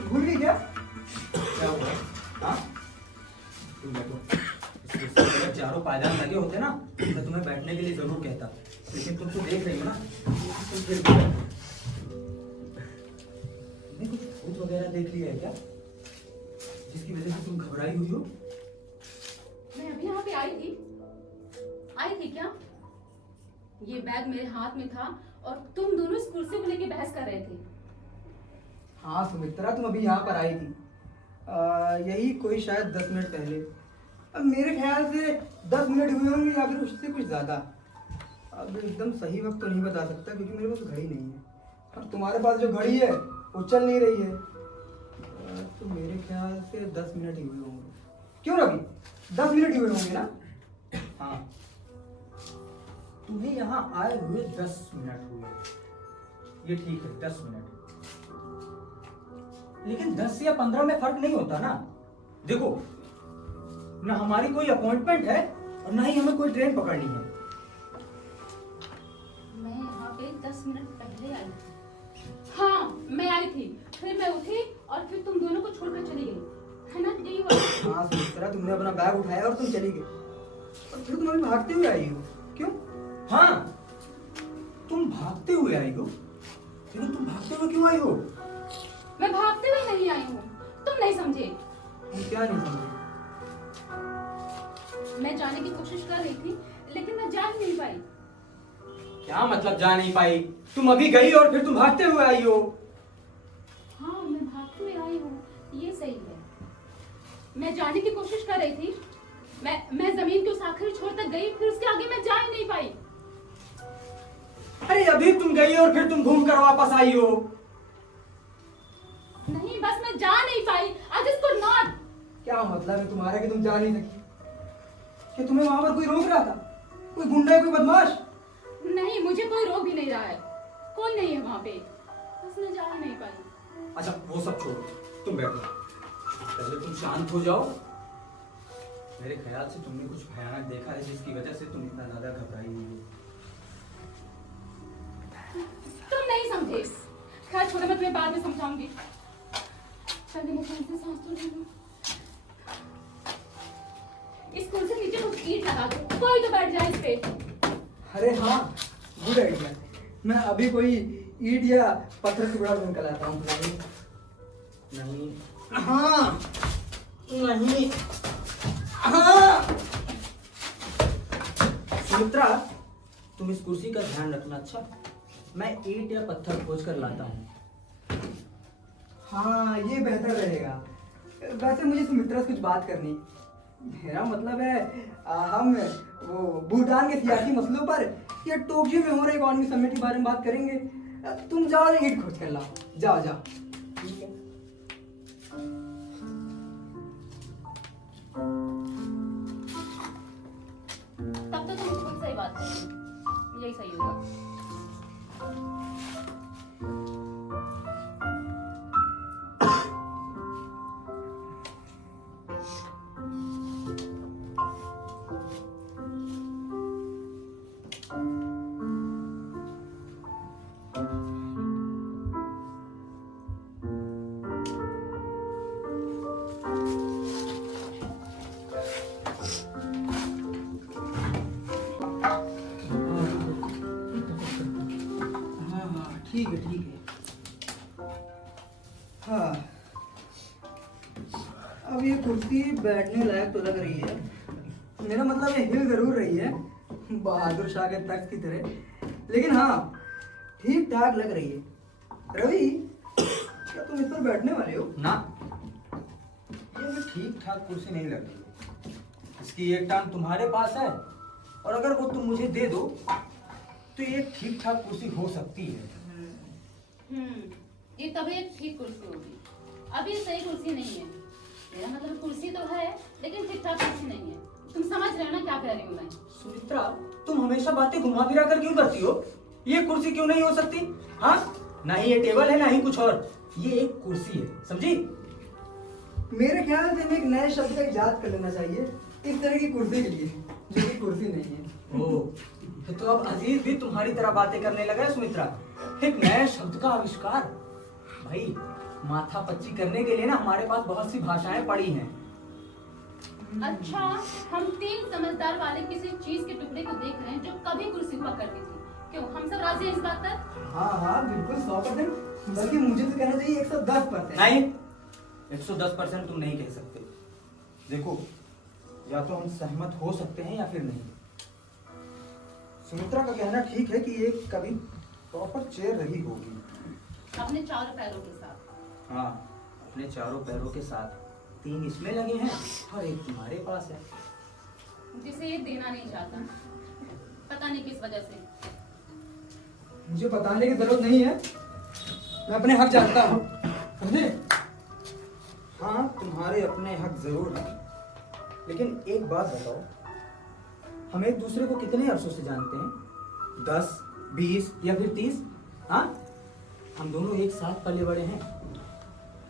भूल गई क्या? क्या हुआ? हाँ? तुम बैठो। इस कुर्सी पर अगर चारों पायदान लगे होते ना तो तुम्हें बैठने के लिए जरूर कहता, लेकिन तुम तो देख रही हो ना, तुम फिर भी बैठो। तुमने कुछ भूत वगैरह देख लिया है क्या, जिसकी वजह से तुम घबराई हुई हो? मैं अभी यहाँ पे आई थी क्या? ये बैग मेरे हाथ में था और तुम दोनों इस कुर्सी को लेके बहस कर रहे थे। हाँ सुमित्रा, तुम अभी यहाँ पर आई थी, यही कोई शायद 10 मिनट पहले। अब मेरे ख्याल से 10 मिनट हुए होंगे या फिर उससे कुछ ज़्यादा। अब एकदम सही वक्त तो नहीं बता सकता क्योंकि मेरे पास घड़ी नहीं है, और तुम्हारे पास जो घड़ी है वो चल नहीं रही है। तो मेरे ख्याल से 10 मिनट ही हुए होंगे। क्यों रवि, 10 मिनट ही हुए होंगे ना? हाँ, तुम्हें यहाँ आए हुए 10 मिनट हुए, ये ठीक है 10 मिनट, लेकिन 10 या 15 में फर्क नहीं होता ना। देखो, ना हमारी कोई अपॉइंटमेंट है और ना ही हमें कोई ट्रेन पकड़नी है। मैं यहाँ पे 10 मिनट पहले आई थी। हाँ, मैं आई थी, फिर मैं उठी और फिर तुम दोनों को छोड़कर चली गई, है ना? यही हुआ। हाँ सुमित्रा, तुमने अपना बैग उठाया और तुम चली गई, और फिर तुम अभी भागते हुए आई हो। क्यों? हाँ, तुम भागते हुए आई हो, लेकिन तुम भागते हुए क्यों आई हो? मैं भागते हुए नहीं आई हूँ, तुम नहीं समझे। हम क्या नहीं समझे? मैं जाने की कोशिश कर रही थी, लेकिन मैं जा ही नहीं पाई। क्या मतलब जा नहीं पाई? तुम अभी गई और फिर तुम भागते हुए आई हो। हाँ, मैं भागते हुए आई हूँ, ये सही है। मैं जाने की कोशिश कर रही थी, मैं जमीन के उस आखिरी छोर तक गई, फिर उसके आगे मैं जा ही नहीं पाई। अरे अभी तुम गई और फिर तुम घूम कर वापस आई हो। नहीं, बस मैं जा नहीं पाई। I just could not। क्या मतलब है तुम्हारा कि तुम जा नहीं सकी? कि तुम्हें वहां पर कोई रोक रहा था? कोई गुंडा, कोई बदमाश? नहीं, मुझे कोई रोक भी नहीं रहा है, कोई नहीं है वहां पे, बस मैं जा ही नहीं पाई। अच्छा वो सब छोड़ो, तुम बैठो, पहले तुम शांत हो जाओ। मेरे ख्याल से तुमने कुछ भयानक देखा है जिसकी वजह से तुम इतना ज्यादा घबराई हुई हो। तुम नहीं समझे। खैर छोड़ो, मैं तुम्हें बाद में समझाऊंगी। चलिए मैं फिर से सांस तो ले लूं। इस कुर्सी के नीचे कुछ ईंट लगा दो, कोई तो बैठ जाए इस पे। अरे हाँ, गुड आइडिया। मैं अभी कोई ईंट या पत्थर टुकड़ा ढूंढ कर लाता हूँ। नहीं, हाँ नहीं, हाँ। सुमित्रा, तुम इस कुर्सी का ध्यान रखना। अच्छा, मैं ईंट या पत्थर खोज कर लाता हूँ। हाँ, ये बेहतर रहेगा। वैसे मुझे सुमित्रा से कुछ बात करनी। मेरा मतलब है हम वो भूटान के सियासी मसलों पर या टोक्यो में हो रहे इकोनॉमिक समिट के बारे में बात करेंगे। तुम जाओ ईंट खोज कर लाओ, जाओ जाओ। ठीक है। तब तो तुम खुद सही बात करो, यही सही होगा। हाँ, अब ये कुर्सी बैठने लायक तो लग रही है। मेरा मतलब ये हिल जरूर रही है बहादुर शाह के तख्त की तरह, लेकिन हाँ ठीक ठाक लग रही है। रवि, क्या तुम इस पर बैठने वाले हो? ना, ये भी ठीक ठाक कुर्सी नहीं लग रही है। इसकी एक टांग तुम्हारे पास है, और अगर वो तुम मुझे दे दो तो ये एक ठीक ठाक कुर्सी हो सकती है। ये तभी एक ठीक कुर्सी होगी। अब ये सही कुर्सी नहीं है। मेरा मतलब कुर्सी तो है, लेकिन ठीक ठाक कुर्सी नहीं है। तुम समझ रहे हो ना क्या कह रही हूँ मैं? सुमित्रा, तुम हमेशा बातें घुमा फिरा कर क्यों करती हो? ये कुर्सी क्यों नहीं हो सकती? हाँ, ना ही ये टेबल है ना ही कुछ और, ये एक कुर्सी है, समझी? मेरे ख्याल से हमें एक नए शब्द का इजाद कर लेना चाहिए इस तरह की कुर्सी के लिए, जो कि कुर्सी नहीं है। ओह, तो अब अजीज भी तुम्हारी तरह बातें करने लगा है सुमित्रा। एक नए शब्द का आविष्कार। भाई, माथा पच्ची करने के लिए ना हमारे पास बहुत सी भाषाएं पड़ी हैं। अच्छा, हम 3 समझदार वाले किसी चीज के टुकड़े को देख रहे हैं जो कभी कुर्सी हुआ करती थी। क्यों, हम सब राजी हैं इस बात पर? हाँ हाँ बिल्कुल 100%, बल्कि मुझे तो कहना चाहिए 110%। नहीं, 110% तुम नहीं कह सकते। देखो, या तो हम सहमत हो सकते हैं या फिर नहीं। सुमित्रा का कहना ठीक है कि ये कभी प्रॉपर चेयर रही होगी। अपने चारों पैरों के साथ। हाँ, अपने चारों पैरों के साथ। 3 इसमें लगे हैं और एक तुम्हारे पास है। जिसे ये देना नहीं चाहता, पता नहीं किस वजह से। मुझे बताने की जरूरत नहीं है, मैं अपने हक जानता हूँ, समझे? हाँ, तुम्हारे अपने हक जरूर हैं, लेकिन एक बात बताओ, हम एक दूसरे को कितने अरसों से जानते हैं? 10, 20 या फिर 30? हाँ, हम दोनों एक साथ पले बड़े हैं।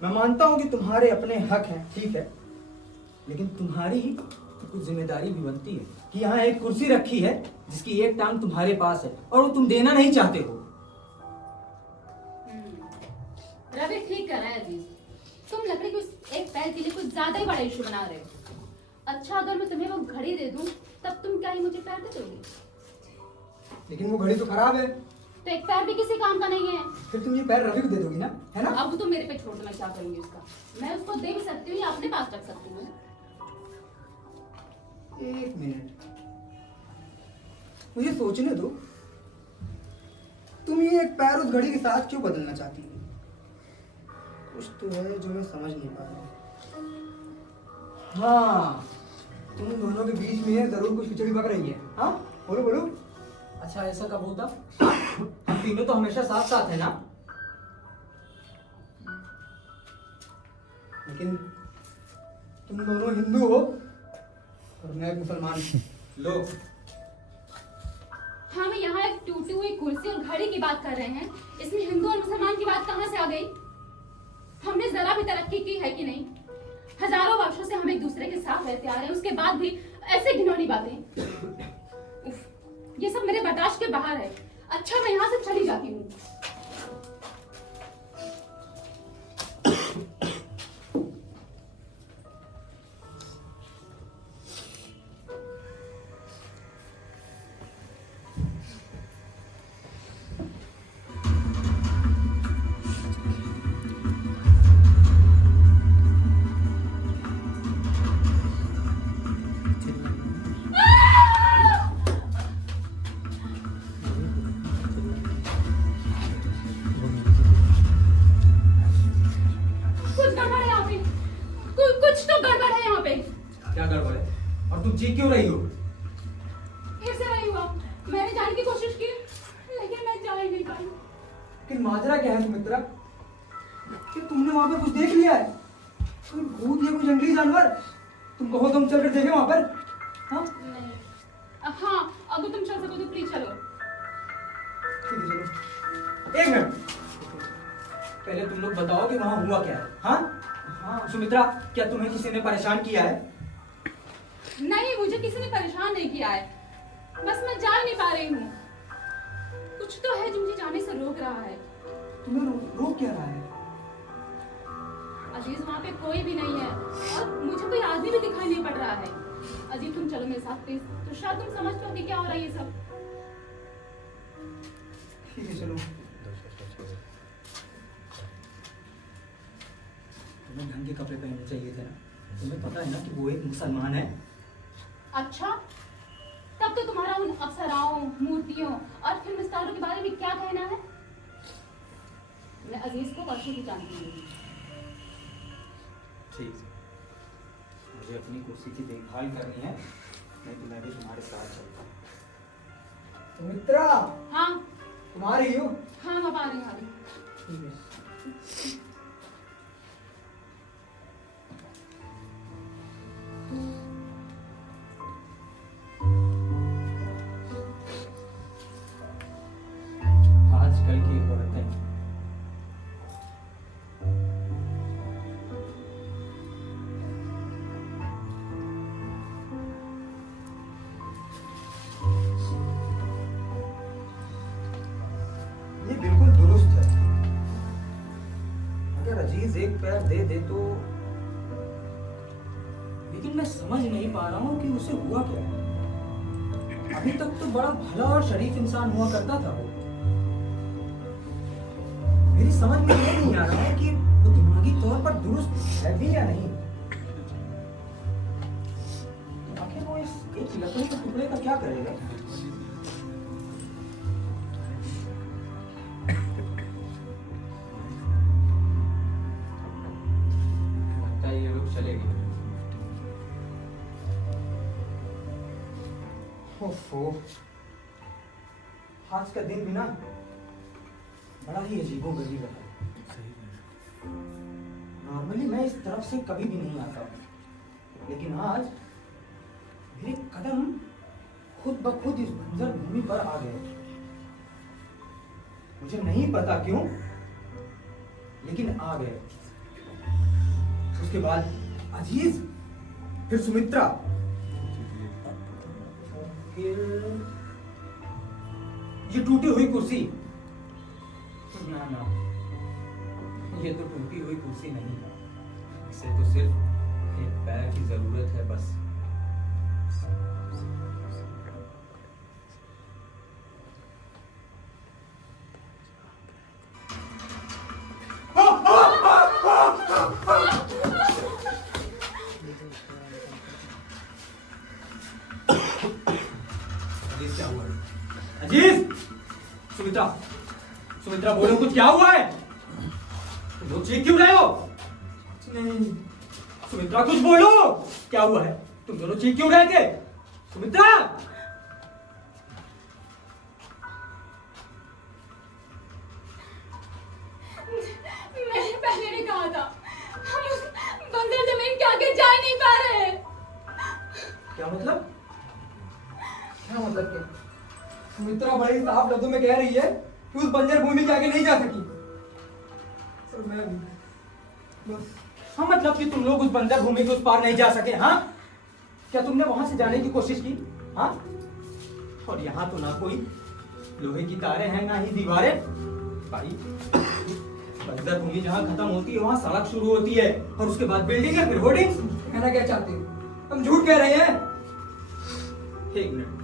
मैं मानता हूं कि तुम्हारे अपने हक हैं, ठीक है, लेकिन तुम्हारी कुछ जिम्मेदारी भी बनती है कि यहाँ एक कुर्सी रखी है जिसकी एक टांग तुम्हारे पास है और वो तुम देना नहीं चाहते हो। रवि ठीक कर रहा है अजीज। तुम लकड़ी के उस एक पैर के लिए कुछ ज्यादा ही बड़ा इशू बना रहे हो। अच्छा, अगर मैं तुम्हें वो घड़ी दे दूं, तब तुम क्या ही मुझे पैर दे दोगी? लेकिन वो घड़ी तो खराब है। तो एक पैर भी किसी काम का नहीं है। फिर तुम ये पैर रवि को दे दोगी ना, है ना? अब तो मेरे पे छोड़ दो, मैं क्या करूंगी उसका? मैं उसको दे भी सकती हूँ या अपने पास रख सकती हूँ। 1 मिनट, मुझे सोचने दो। तुम ये एक पैर उस घड़ी के साथ क्यों बदलना चाहती हो? कुछ तो है जो मैं समझ नहीं पा रहा। हाँ, तुम दोनों के बीच में जरूर कुछ खिचड़ी पक रही है। हाँ, बोलो बोलो। अच्छा, ऐसा कब होता? हम तीनों तो हमेशा साथ साथ है ना? लेकिन तुम दोनों हिंदू हो और मैं एक मुसलमान हूँ। लो, हम यहाँ एक टूटी हुई कुर्सी और घड़ी की बात कर रहे हैं, इसमें हिंदू और मुसलमान की बात कहाँ से आ गई? हमने जरा भी तरक्की की है कि नहीं? हजारों वर्षों से हम एक दूसरे के साथ रहते आ रहे हैं, उसके बाद भी ऐसे घिनौनी बातें। उफ, ये सब मेरे बर्दाश्त के बाहर है। अच्छा, मैं यहाँ से चली जाती हूँ। कुछ गड़बड़ है यहाँ पे। कुछ तो गड़बड़ है यहाँ पे। क्या गड़बड़ है? और तुम चीख क्यों रही हो? फिर से वही हुआ। मैंने जाने की कोशिश की, लेकिन मैं जा ही नहीं पाई। लेकिन माजरा क्या है सुमित्रा? कि तुमने वहां पर कुछ देख लिया है? कोई भूत या कोई जंगली जानवर? तुम कहो तो हम चल कर देखें वहां पर? हाँ, नहीं। हाँ, अगर तुम चल सको तो प्लीज चलो। ठीक है चलो। 1 मिनट, पहले तुम लोग बताओ कि वहां हुआ क्या है। हाँ हाँ सुमित्रा, क्या तुम्हें किसी ने परेशान किया है? नहीं, मुझे किसी ने परेशान नहीं किया है, बस मैं जा ही नहीं पा रही हूँ। कुछ तो है जो मुझे जाने से रोक रहा है। तुम्हें रोक क्या रहा है? अजीज, वहाँ पे कोई भी नहीं है और मुझे कोई आदमी भी दिखाई नहीं पड़ रहा है। अजीज, तुम चलो मेरे साथ प्लीज, तो शायद तुम समझ पाओ कि क्या हो रहा है ये सब। ठीक है चलो। तुम्हें ढंग के कपड़े पहनने चाहिए थे ना। तुम्हें पता है ना कि वो एक मुसलमान है। अच्छा, तब तो तुम्हारा उन अप्सराओं, मूर्तियों और फिल्म स्टारों के बारे में क्या कहना है? मैं अजीज को वर्षों की जानती हूँ। ठीक है, मुझे अपनी कुर्सी की देखभाल करनी है, नहीं तो मैं भी तुम्हारे साथ चलता हूँ। सुमित्रा, हाँ तुम आ रही हो? हाँ, मैं आ रही। ठीक है। आजकल की औरतें ये बिल्कुल दुरुस्त है। अगर अजीज एक पैर दे दे तो, लेकिन मैं समझ नहीं पा रहा हूँ कि उसे हुआ क्या है। अभी तक तो बड़ा भला और शरीफ इंसान हुआ करता था वो। मेरी समझ में ये नहीं आ रहा है कि वो दिमागी तौर पर दुरुस्त है भी या नहीं। आखिर वो इस एक लकड़ी के टुकड़े का क्या करेगा? लगता है ये लोग चले गए। ओफो, आज का दिन भी ना बड़ा ही अजीबोगरीब रहा। नॉर्मली मैं इस तरफ से कभी भी नहीं आता, लेकिन आज मेरे कदम खुद ब खुद इस बंजर भूमि पर आ गए। मुझे नहीं पता क्यों, लेकिन आ गए। उसके बाद अजीज, फिर सुमित्रा, फिर ये टूटी हुई कुर्सी। ना ना, ये तो टूटी हुई कुर्सी नहीं है, इसे तो सिर्फ एक पैर की जरूरत है बस। अजीज, क्या हुआ? अजीज, सुमित्रा, सुमित्रा बोलो, कुछ क्या हुआ है? तुम लोग चीख क्यों रहे हो? नहीं, सुमित्रा कुछ बोलो, क्या हुआ है? तुम दोनों चीख क्यों रहे थे? सुमित्रा! मैंने पहले भी कहा था, हम उस बंजर जमीन के आगे जा ही नहीं पा रहे हैं। क्या मतलब? क्या मतलब क्या? सुमित्रा बड़े साफ लफ्जों में कह रही है कि उस बंजर भूमि के आगे नहीं जा सकी। और मैं भी बस। हाँ, मतलब कि तुम लोग उस बंजर भूमि के उस पार नहीं जा सके? हाँ, क्या तुमने वहां से जाने की कोशिश की? हाँ, और यहाँ तो ना कोई लोहे की तारें हैं, ना ही दीवारें। भाई, बंजर भूमि जहाँ खत्म होती है वहाँ सड़क शुरू होती है, और उसके बाद बिल्डिंग है, फिर होर्डिंग्स। कहना क्या चाहते हो? हम झूठ कह रहे हैं? एक मिनट,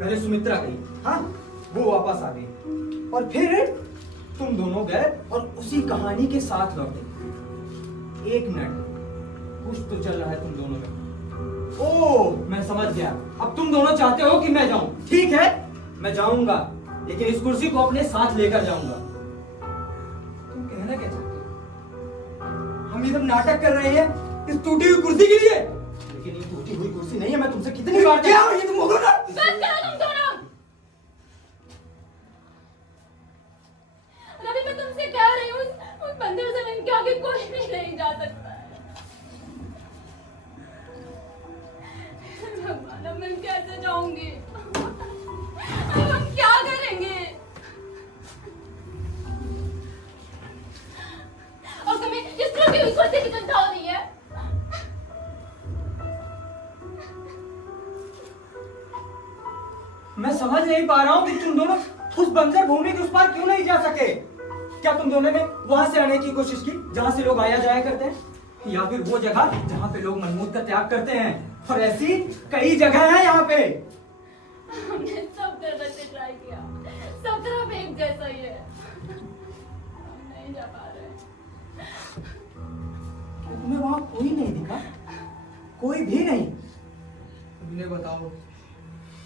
पहले सुमित्रा गई, हाँ, वो वापस आ गई, और फिर तुम दोनों गए और उसी कहानी के साथ लौटे। एक मिनट, कुछ तो चल रहा है तुम दोनों में। ओह, मैं समझ गया। अब तुम दोनों चाहते हो कि मैं जाऊं। ठीक है, मैं जाऊंगा, लेकिन इस कुर्सी को अपने साथ लेकर जाऊंगा। तुम कहना क्या चाहते हो? हम ये सब नाटक कर रहे हैं इस टूटी हुई कुर्सी के लिए? लेकिन ये टूटी हुई कुर्सी नहीं है, मैं तुमसे कितनी बार क्या ये तुम बोलो ना? बस करो तुम दोनों। रवि, मैं तुमसे कह रही हूँ, उस बंजर जमीन के आगे कोई भी नहीं जा सकता है। भगवान, अब मैं कैसे जाऊंगी? अब हम क्या करेंगे? और तुम्हें इस टूटी हुई कुर्सी की चिंता हो रही है? मैं समझ नहीं पा रहा हूँ कि तुम दोनों उस बंजर भूमि के उस पार क्यों नहीं जा सके। क्या तुम दोनों ने वहां से आने की कोशिश की जहां से लोग आया जाया करते हैं, या फिर वो जगह जहां पे लोग मनमूत का त्याग करते हैं? और ऐसी कई जगह है यहाँ पे। हमने सब तरह से ट्राई किया, सब तरफ एक जैसा ही है। हम नहीं जा पा रहे। कोई नहीं दिखा? कोई भी नहीं? तुमने बताओ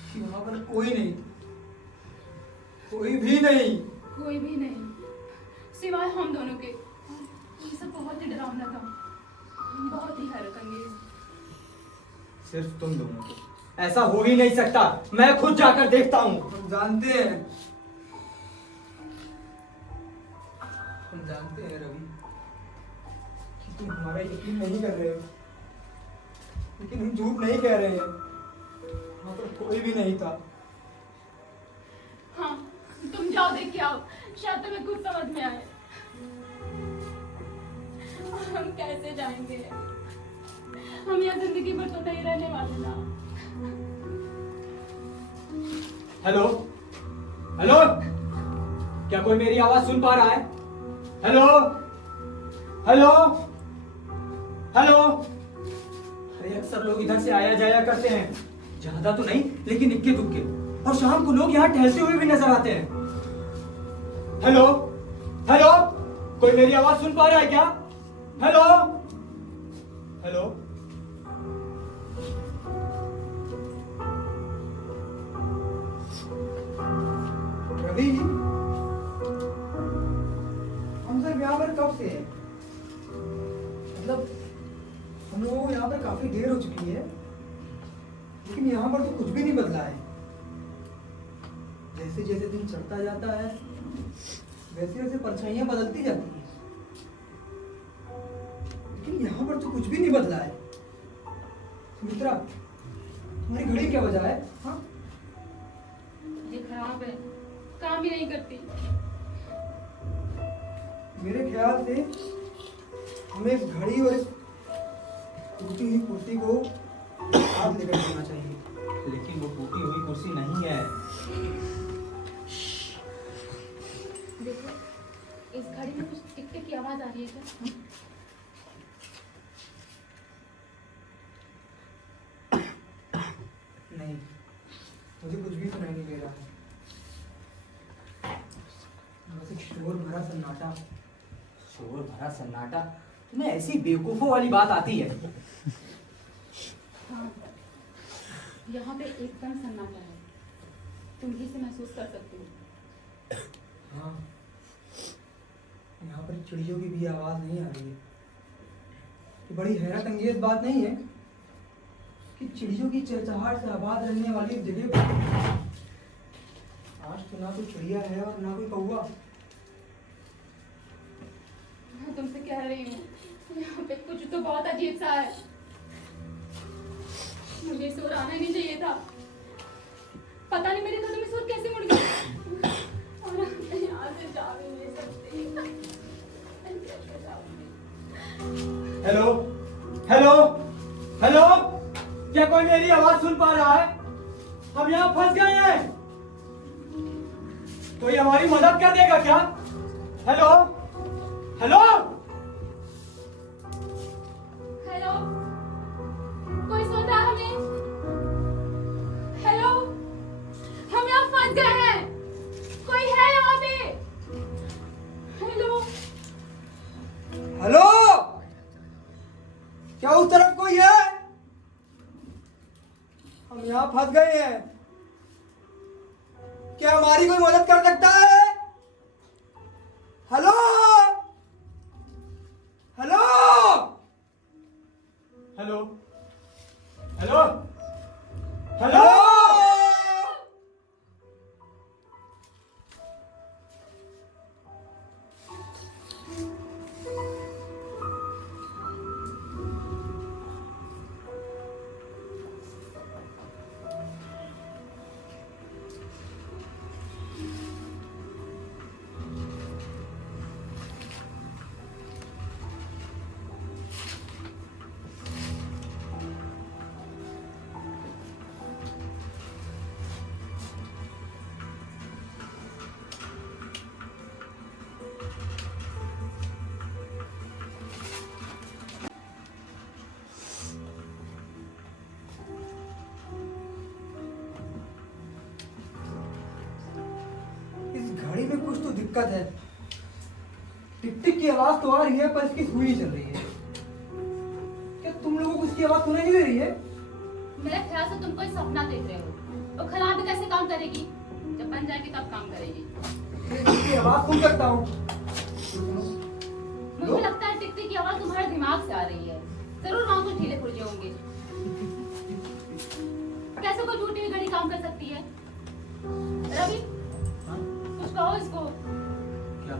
कि वहां पर कोई नहीं, कोई भी नहीं। कोई भी नहीं सिवाय हम दोनों के। ये सब बहुत ही डरावना था, बहुत ही हैरत अंगेज। सिर्फ तुम दोनों को? ऐसा हो ही नहीं सकता, मैं खुद जाकर देखता हूँ। हम जानते हैं, हम जानते हैं रवि कि तुम हमारा यकीन नहीं कर रहे हो, लेकिन हम झूठ नहीं कह रहे हैं। वहां पर कोई भी नहीं था। हाँ, तुम जाओ देख के आओ, शायद तुम्हें कुछ समझ में आए। हम कैसे जाएंगे? हम यहाँ जिंदगी भर तो नहीं रहने वाले ना। हेलो हेलो, क्या कोई मेरी आवाज सुन पा रहा है? Hello hello hello. अरे अक्सर लोग इधर से आया जाया करते हैं, ज्यादा तो नहीं लेकिन इक्के दुक्के, और शाम को लोग यहाँ टहलते हुए भी नजर आते हैं। हेलो हेलो, कोई मेरी आवाज सुन पा रहा है क्या? Hello hello. रवि, हम सब यहाँ पर कब से हैं? मतलब हम लोगों को यहाँ पर काफी देर हो चुकी है, लेकिन यहाँ पर तो कुछ भी नहीं बदला है। जैसे जैसे दिन चढ़ता जाता है वैसे वैसे परछाइयां बदलती जाती हैं, लेकिन यहाँ पर तो कुछ भी नहीं बदला है। सुमित्रा, तुम्हारी घड़ी क्या वजह है? हाँ, ये खराब है, काम भी नहीं करती। मेरे ख्याल से हमें इस घड़ी और इस टूटी हुई कुर्सी को साथ लेकर चलना चाहिए। लेकिन वो टूटी हुई कुर्सी नहीं है। देखो, इस घड़ी में कुछ टिक टिक की आवाज आ रही है क्या? नहीं, मुझे कुछ भी सुनाई नहीं दे रहा है। बस एक शोर भरा सन्नाटा। शोर भरा सन्नाटा? तुम्हें ऐसी बेवकूफों वाली बात आती है? हाँ, यहाँ पे एकदम सन्नाटा है, तुम भी इसे महसूस कर सकते हो। हाँ, यहाँ पर चिड़ियों की भी आवाज नहीं आ रही है। ये बड़ी हैरत अंगेज बात नहीं है कि चिड़ियों की चहचहाहट से आबाद रहने वाली इस जगह पर आज तो ना कोई चिड़िया है और ना कोई कौवा। मैं तुमसे कह रही हूँ, यहाँ पे कुछ तो बहुत अजीब सा है। मुझे सुर आना ही नहीं चाहिए था। पता नहीं मेरे कदम में सुर कैसे मुड़ गया। और मैं यहाँ से जा भी नहीं सकती। मैं कैसे जाऊँगी? हेलो हेलो हेलो, क्या कोई मेरी आवाज सुन पा रहा है? हम यहाँ फंस गए हैं, कोई हमारी मदद कर देगा क्या? हेलो हेलो हेलो, कोई सुन रहा है हमें? हेलो, हम यहाँ फंस गए हैं, कोई है यहाँ पे? हेलो, हेलो, क्या उस तरफ कोई है? हम यहाँ फंस गए हैं, क्या हमारी कोई मदद कर सकता है? Hello hello hello hello hello. इस घड़ी में कुछ तो दिक्कत है। टिक टिक की आवाज तो आ रही है पर इसकी सुई नहीं चल रही है। तुम लोगों को इसकी आवाज सुनाई नहीं दे रही है? मेरे ख्याल से तुम कोई सपना देख रहे हो। और खराबी कैसे काम करेगी? जब बन जाएगी तब काम करेगी। इसकी आवाज सुन सकता हूँ। मुझे लगता है टिकटी की आवाज तुम्हारे दिमाग से आ रही है। जरूर वहां कुछ ढीले पुर्जे होंगे। कैसे कोई टूटी हुई घड़ी काम कर सकती है? रवि, हाँ? कुछ कहो इसको। क्या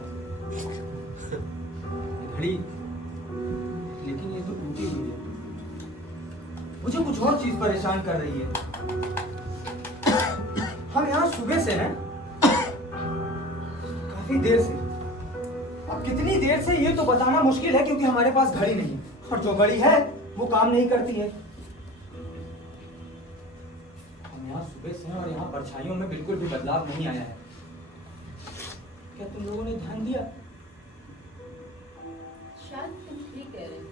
घड़ी? लेकिन ये तो टूटी हुई है। मुझे कुछ और चीज परेशान कर रही है। हम यहाँ सुबह से हैं, काफी देर से। अब कितनी देर से ये तो बताना मुश्किल है क्योंकि हमारे पास घड़ी नहीं है और जो घड़ी है वो काम नहीं करती है। हम यहाँ सुबह से हैं और यहाँ परछाइयों में बिल्कुल भी बदलाव नहीं आया है। क्या तुम लोगों ने ध्यान दिया? शायद तुम ठीक कह रहे हो।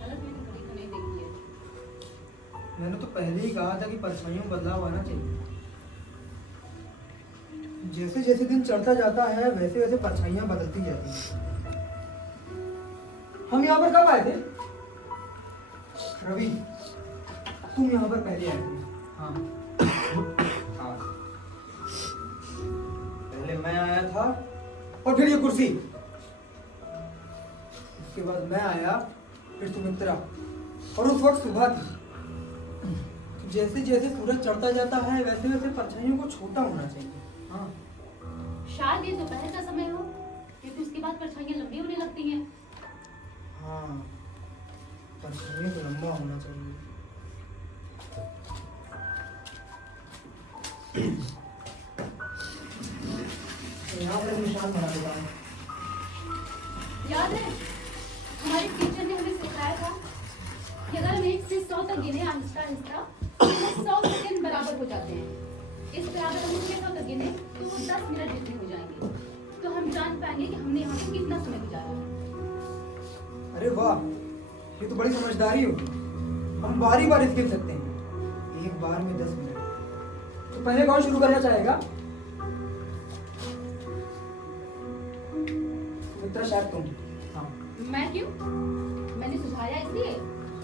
हालांकि मैंने घड़ी तो नहीं देखी है। मैंने तो पहले ही कहा था कि परछाइयों में बदलाव आना चाहिए। जैसे जैसे दिन चढ़ता जाता है वैसे वैसे परछाइयां बदलती जाती हैं। हम यहाँ पर कब आए थे? रवि, तुम यहाँ पर पहले आए थे। हाँ हाँ, पहले मैं आया था और फिर ये कुर्सी। उसके बाद मैं आया, फिर सुमित्रा, और उस वक्त सुबह थी। तो जैसे जैसे सूरज चढ़ता जाता है वैसे वैसे परछाइयों को छोटा होना चाहिए। हाँ, शायद ये दोपहर का समय हो, क्योंकि उसके बाद परछाइयां लंबी होने लगती हैं। हाँ, परछाइयों को लंबा होना चाहिए। तो यहाँ पर निशान बना देता हूँ। याद है हमारे टीचर ने हमें सिखाया था कि अगर हम 1 से 100 तक गिने आहिस्ता आहिस्ता तो 100 सेकंड बराबर हो जाते हैं। इस तरह अगर हम 100 तक गिने तो वो 10 मिनट जितने हो जाएंगे। तो हम जान पाएंगे कि हमने यहाँ पे कितना समय गुजारा है। अरे वाह, ये तो बड़ी समझदारी होगी। हम बारी बारी गिन सकते हैं, एक बार में 10 मिनट। तो पहले कौन शुरू करना चाहेगा? मित्रा, शायद तुम। हाँ मैं क्यों? मैंने सुझाया इसलिए।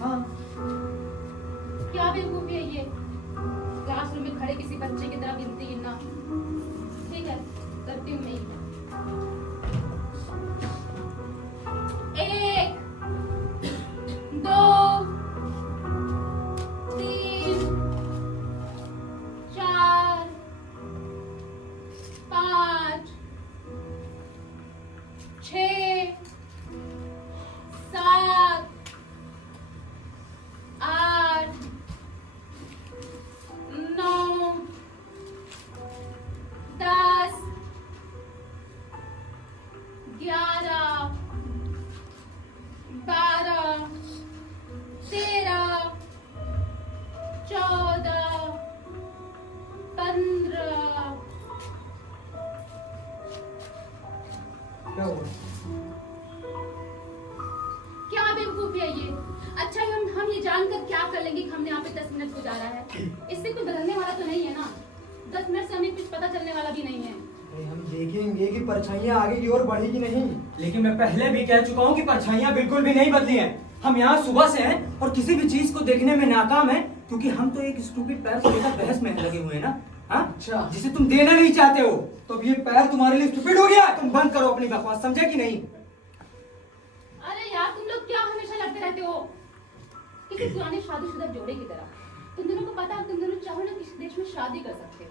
हाँ, क्या बेवकूफी है ये? क्लासरूम में खड़े किसी बच्चे की तरह गिनती गिनना। ठीक है, करती हूँ मैं ही। 1 2 3 4 5 6 7 8 9 10 11 12 13 14 15। क्या हुआ? क्या बेवकूफी है ये? अच्छा हम ये जानकर क्या कर लेंगे कि हमने यहाँ पे 10 मिनट गुजारा है? इससे कोई बदलने वाला तो नहीं है ना। 10 मिनट से हमें कुछ पता चलने वाला भी नहीं है। अरे हम देखेंगे कि परछाइयां आगे की ओर बढ़ी कि नहीं। लेकिन मैं पहले भी कह चुका हूँ कि परछाइयां बिल्कुल भी नहीं बदली हैं। हम यहाँ सुबह से हैं और किसी भी चीज को देखने में नाकाम हैं क्योंकि हम तो एक स्टूपिड पैर को लेकर बहस में लगे हुए हैं ना। हाँ? अच्छा। जिसे तुम देना नहीं चाहते हो। तो अब ये पैर तुम्हारे लिए स्टूपिड हो गया? तुम बंद करो अपनी बकवास, समझे कि नहीं? अरे यार, तुम लोग क्या हमेशा लड़ते रहते हो किसी पुराने शादीशुदा जोड़े की तरह। तुम दोनों को पता है तुम दोनों चाहो ना किसी देश में शादी कर सकते हो।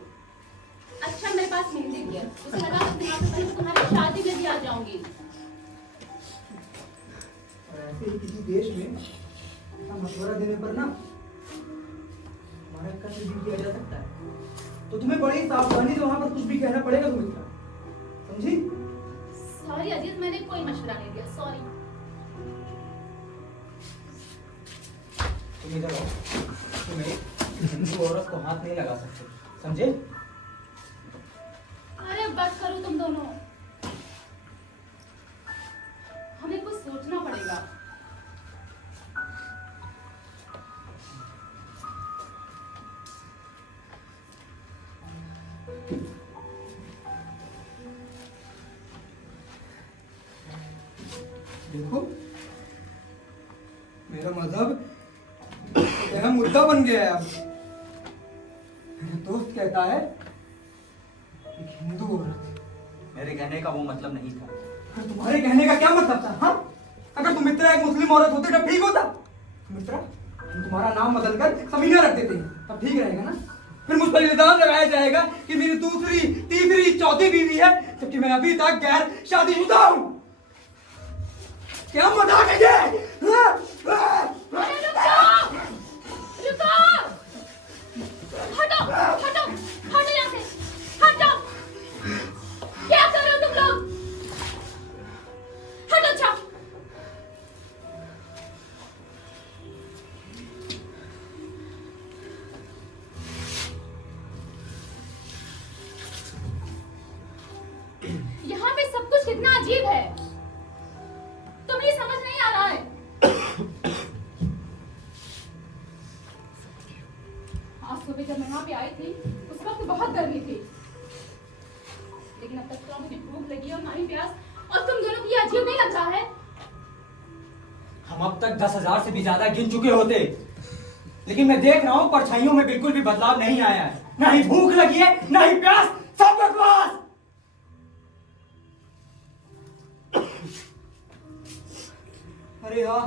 अच्छा, मेरे पास मेहंदी भी है, उसे लगा कर यहाँ पे पहले तुम्हारी शादी में भी आ जाऊंगी। और ऐसे ही किसी देश में हम मशवरा देने पर ना हमारा कत्ल भी किया जा सकता है। तो तुम्हें बड़ी सावधानी से वहां पर कुछ भी कहना पड़ेगा सुमित्रा, समझी? सॉरी अजीत, मैंने कोई मशवरा नहीं दिया। सॉरी। तुम इधर आओ। तुम एक हिंदू औरत को हाथ नहीं लगा सकते, समझे? अरे बस करो तुम दोनों, हमें कुछ सोचना पड़ेगा। देखो, मेरा मजहब यह मुद्दा बन गया है अब। मेरा दोस्त कहता है एक हिंदू औरत। मेरे कहने का वो मतलब नहीं था। फिर तुम्हारे कहने का क्या मतलब था? हाँ, अगर सुमित्रा एक मुस्लिम औरत होती तब ठीक होता। सुमित्रा, हम तुम्हारा नाम बदलकर समीना रख देते हैं, तब ठीक रहेगा ना? फिर मुझ पर इल्जाम लगाया जाएगा कि मेरी दूसरी, तीसरी, चौथी बीवी है, जबकि मैं अभी तक गैर शादीशुदा हूं। क्या मजाक है ये? अरे रुको! रुको! हटो! हटो! हटो यहाँ से! हटो! क्या कर रहे हो तुम लोग? हटो अच्छा! यहाँ पे सब कुछ कितना अजीब है। तुम्हें समझ नहीं आ रहा है। आज सुबह जब मैं यहाँ पे आई थी उस वक्त बहुत गर्मी थी, लेकिन अब तक तो मुझे भूख लगी और ना ही प्यास, और तुम दोनों को ये अजीब नहीं लगता है? हम अब तक 10,000 से भी ज्यादा गिन चुके होते, लेकिन मैं देख रहा हूँ परछाइयों में बिल्कुल भी बदलाव नहीं आया है। ना ही भूख लगी है, ना ही प्यास, सब बकवास। अरे हाँ,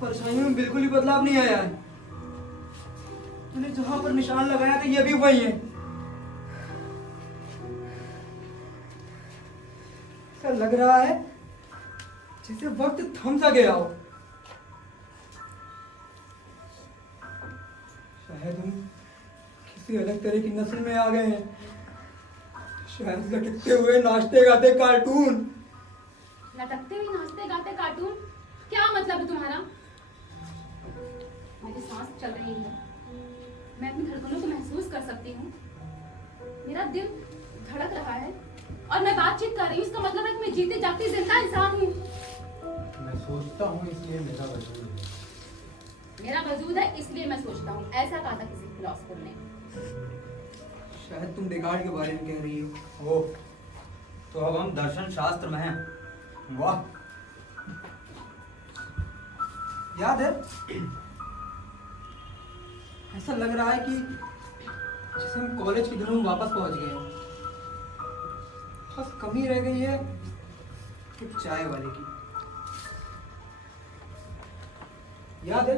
परछाइयों में बिल्कुल भी बदलाव नहीं आया है। मैंने जहां पर निशान लगाया था ये भी वही है। ऐसा लग रहा है जैसे वक्त थम सा गया हो। शायद हम किसी अलग तरह की नस्ल में आ गए हैं। शायद लटकते हुए नाचते गाते कार्टून। लटकते हुए नाचते गाते कार्टून, क्या मतलब है तुम्हारा? मेरी सांस चल रही है, मैं अपनी धड़कनों को महसूस कर सकती हूँ, मेरा दिल धड़क रहा है और मैं बातचीत कर रही हूँ। इसका मतलब है कि मैं जीते जागते जिंदा इंसान हूँ। मैं सोचता हूँ इसलिए मेरा वजूद है। मेरा वजूद है इसलिए मैं सोचता हूँ, ऐसा कहा था किसी फिलोसोफर ने। शायद तुम डेकार्ड के बारे में कह रही हो। ओ, तो अब हम दर्शन शास्त्र में हैं। वाह, याद है, ऐसा लग रहा है कि जैसे हम कॉलेज के दिनों में वापस पहुंच गए हैं। बस कमी रह गई है एक चाय वाले की। याद है,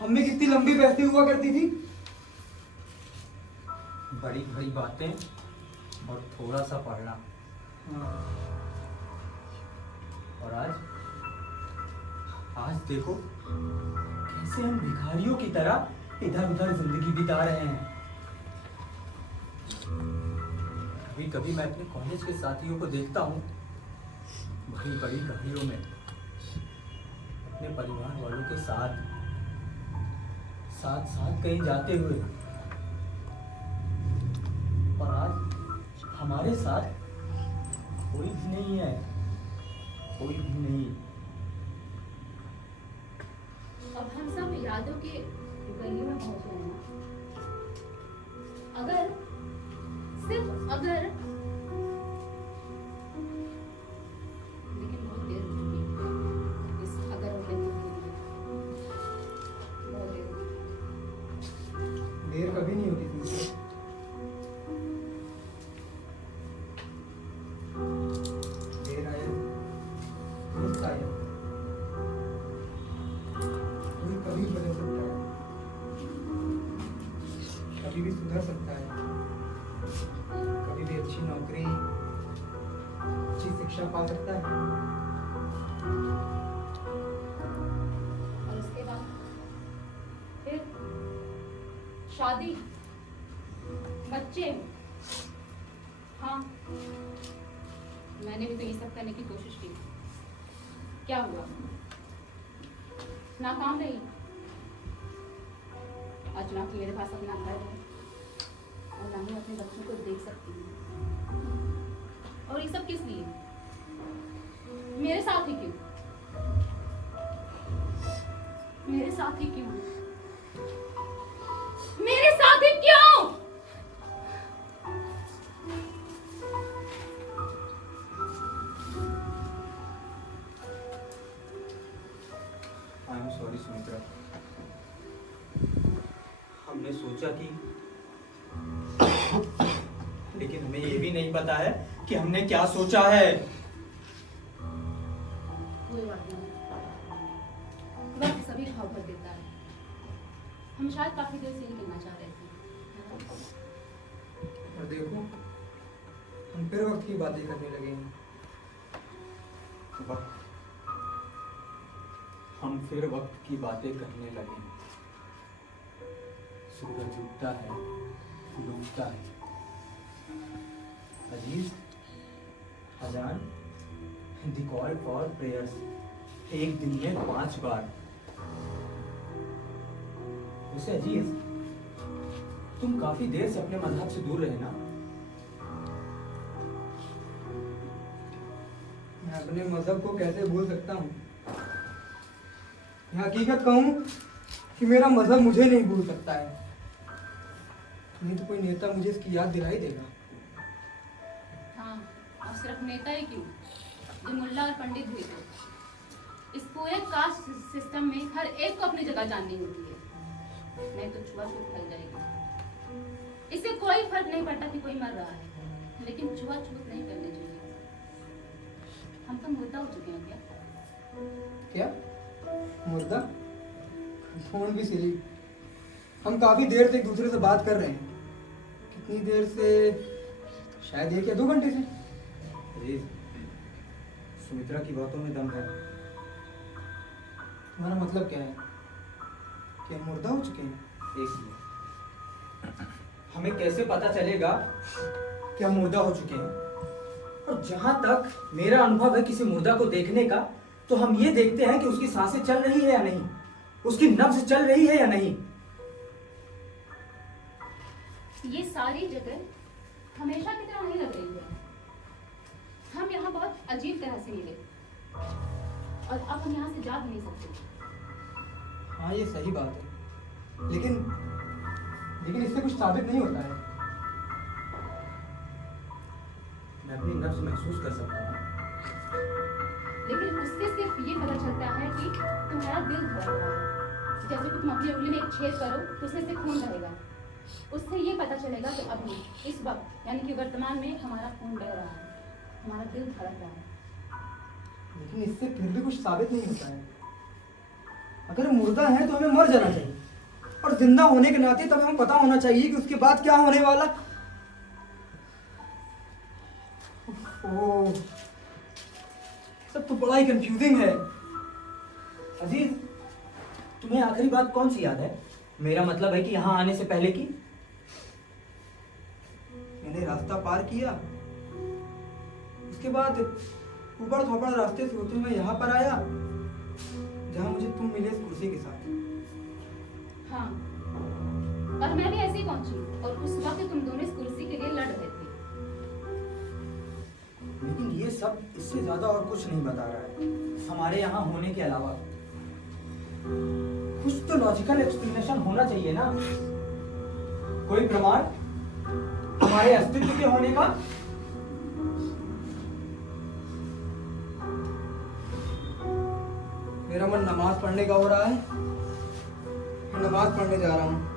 हम में कितनी लंबी बहसी हुआ करती थी। बड़ी बड़ी बातें और थोड़ा सा पढ़ना। और आज देखो कैसे हम भिखारियों की तरह इधर उधर जिंदगी बिता रहे हैं। कभी कभी मैं अपने कॉलेज के साथियों को देखता हूँ बड़ी बड़ी गाड़ियों में अपने परिवार वालों के साथ साथ साथ कहीं जाते हुए, और आज हमारे साथ कोई भी नहीं है, कोई भी नहीं। अब हम सब यादों के गलियों में पहुंच गए हैं। अगर, सिर्फ अगर, लेकिन बहुत देर हो चुकी है इस अगर और लेकिन के लिए। बहुत देर हो चुकी। देर कभी नहीं होती तुमसे। देर आए दुरुस्त आए। कोई कभी बदल सकता है, कभी भी सुधर सकता है, कभी भी अच्छी नौकरी, अच्छी शिक्षा पा सकता है। और उसके बाद फिर शादी, बच्चे। हाँ, मैंने भी तो ये सब करने की कोशिश की। क्या हुआ? नाकाम रही। आज ना कि मेरे पास अपना घर है और ना ही अपने बच्चों को देख सकती हूँ। और ये सब किस लिए? मेरे साथ ही क्यों? मेरे साथ ही क्यों? मेरे साथ ही क्यों? सॉरी सुमित्रा, हमने सोचा कि लेकिन हमें ये भी नहीं पता है कि हमने क्या सोचा है। कोई बात नहीं, वक्त सभी घाव कर देता है। हम शायद काफी देर से ही कहना चाह रहे थे। और देखो, हम फिर वक्त की बातें करने लगे हैं। हम फिर वक्त की बातें करने लगे। सूरज उगता है, डूबता है। अजीज, अजान, द कॉल फॉर प्रेयर्स एक दिन में 5 बार। उसे अजीज, तुम काफी देर से अपने मजहब से दूर रहे ना? मैं अपने मजहब को कैसे भूल सकता हूँ? मैं हकीकत कहूँ कि मेरा मजहब मुझे नहीं भूल सकता है। नहीं तो कोई नेता मुझे इसकी याद दिलाई देगा। हाँ, और सिर्फ नेता ही क्यों, जो मुल्ला और पंडित भी थे। इस पूरे कास्ट सिस्टम में हर एक को अपनी जगह जाननी होती है, नहीं तो छुआछूत फैल जाएगी। इससे कोई फर्क नहीं पड़ता कि कोई मर रहा है, लेकिन छुआछूत नहीं करनी चाहिए। हम तो मुर्दा हो चुके हैं क्या? क्या मुर्दा? फोन भी सिली। हम काफी देर से एक दूसरे से बात कर रहे हैं। कितनी देर से? शायद 1 या 2 घंटे से। अजीज, सुमित्रा की बातों में दम है। तुम्हारा मतलब क्या है? कि हम मुर्दा हो चुके हैं? एक मिनट, हमें कैसे पता चलेगा कि हम मुर्दा हो चुके हैं? और जहां तक मेरा अनुभव है किसी मुर्दा को देखने का, तो हम ये देखते हैं कि उसकी सांसें चल रही है या नहीं, उसकी नब्ज चल रही है या नहीं। ये सारी जगह हमेशा की तरह नहीं लग रही है। हम यहाँ बहुत अजीब तरह से मिले, और अब हम यहाँ से जा भी नहीं सकते। हाँ, ये सही बात है, लेकिन इससे कुछ साबित नहीं होता है। मैं अपनी नब्ज महसूस कर सकता हूँ, लेकिन उससे सिर्फ ये पता चलता है कि तुम्हारा दिल धड़क रहा है। जैसे कि तुम अपनी उंगली में एक छेद करो तो उसमें से खून बहेगा। उससे ये पता चलेगा कि अभी इस वक्त यानी कि वर्तमान में हमारा खून बह रहा है, हमारा दिल धड़क रहा है। लेकिन इससे फिर भी कुछ साबित नहीं होता है। अगर मुर्दा है तो हमें मर जाना चाहिए, और जिंदा होने के नाते तब हमें पता होना चाहिए कि उसके बाद क्या होने वाला। ओह, सब तो बड़ा ही कंफ्यूजिंग है। अजीज, तुम्हें आखिरी बात कौन सी याद है? मेरा मतलब है कि यहाँ आने से पहले की। मैंने रास्ता पार किया, उसके बाद ऊपर थोपड़ रास्ते से होते हुए यहाँ पर आया, जहाँ मुझे तुम मिले इस कुर्सी के साथ। हाँ, और मैं भी ऐसे ही पहुंची, और उस वक्त तुम दोनों इस कुर्सी के लिए लड़ रहे थे। लेकिन ये सब इससे ज्यादा और कुछ नहीं बता रहा है हमारे यहाँ होने के अलावा। कुछ तो लॉजिकल एक्सप्लेनेशन होना चाहिए ना, कोई प्रमाण हमारे अस्तित्व के होने का। मेरा मन नमाज पढ़ने का हो रहा है, मैं नमाज पढ़ने जा रहा हूँ।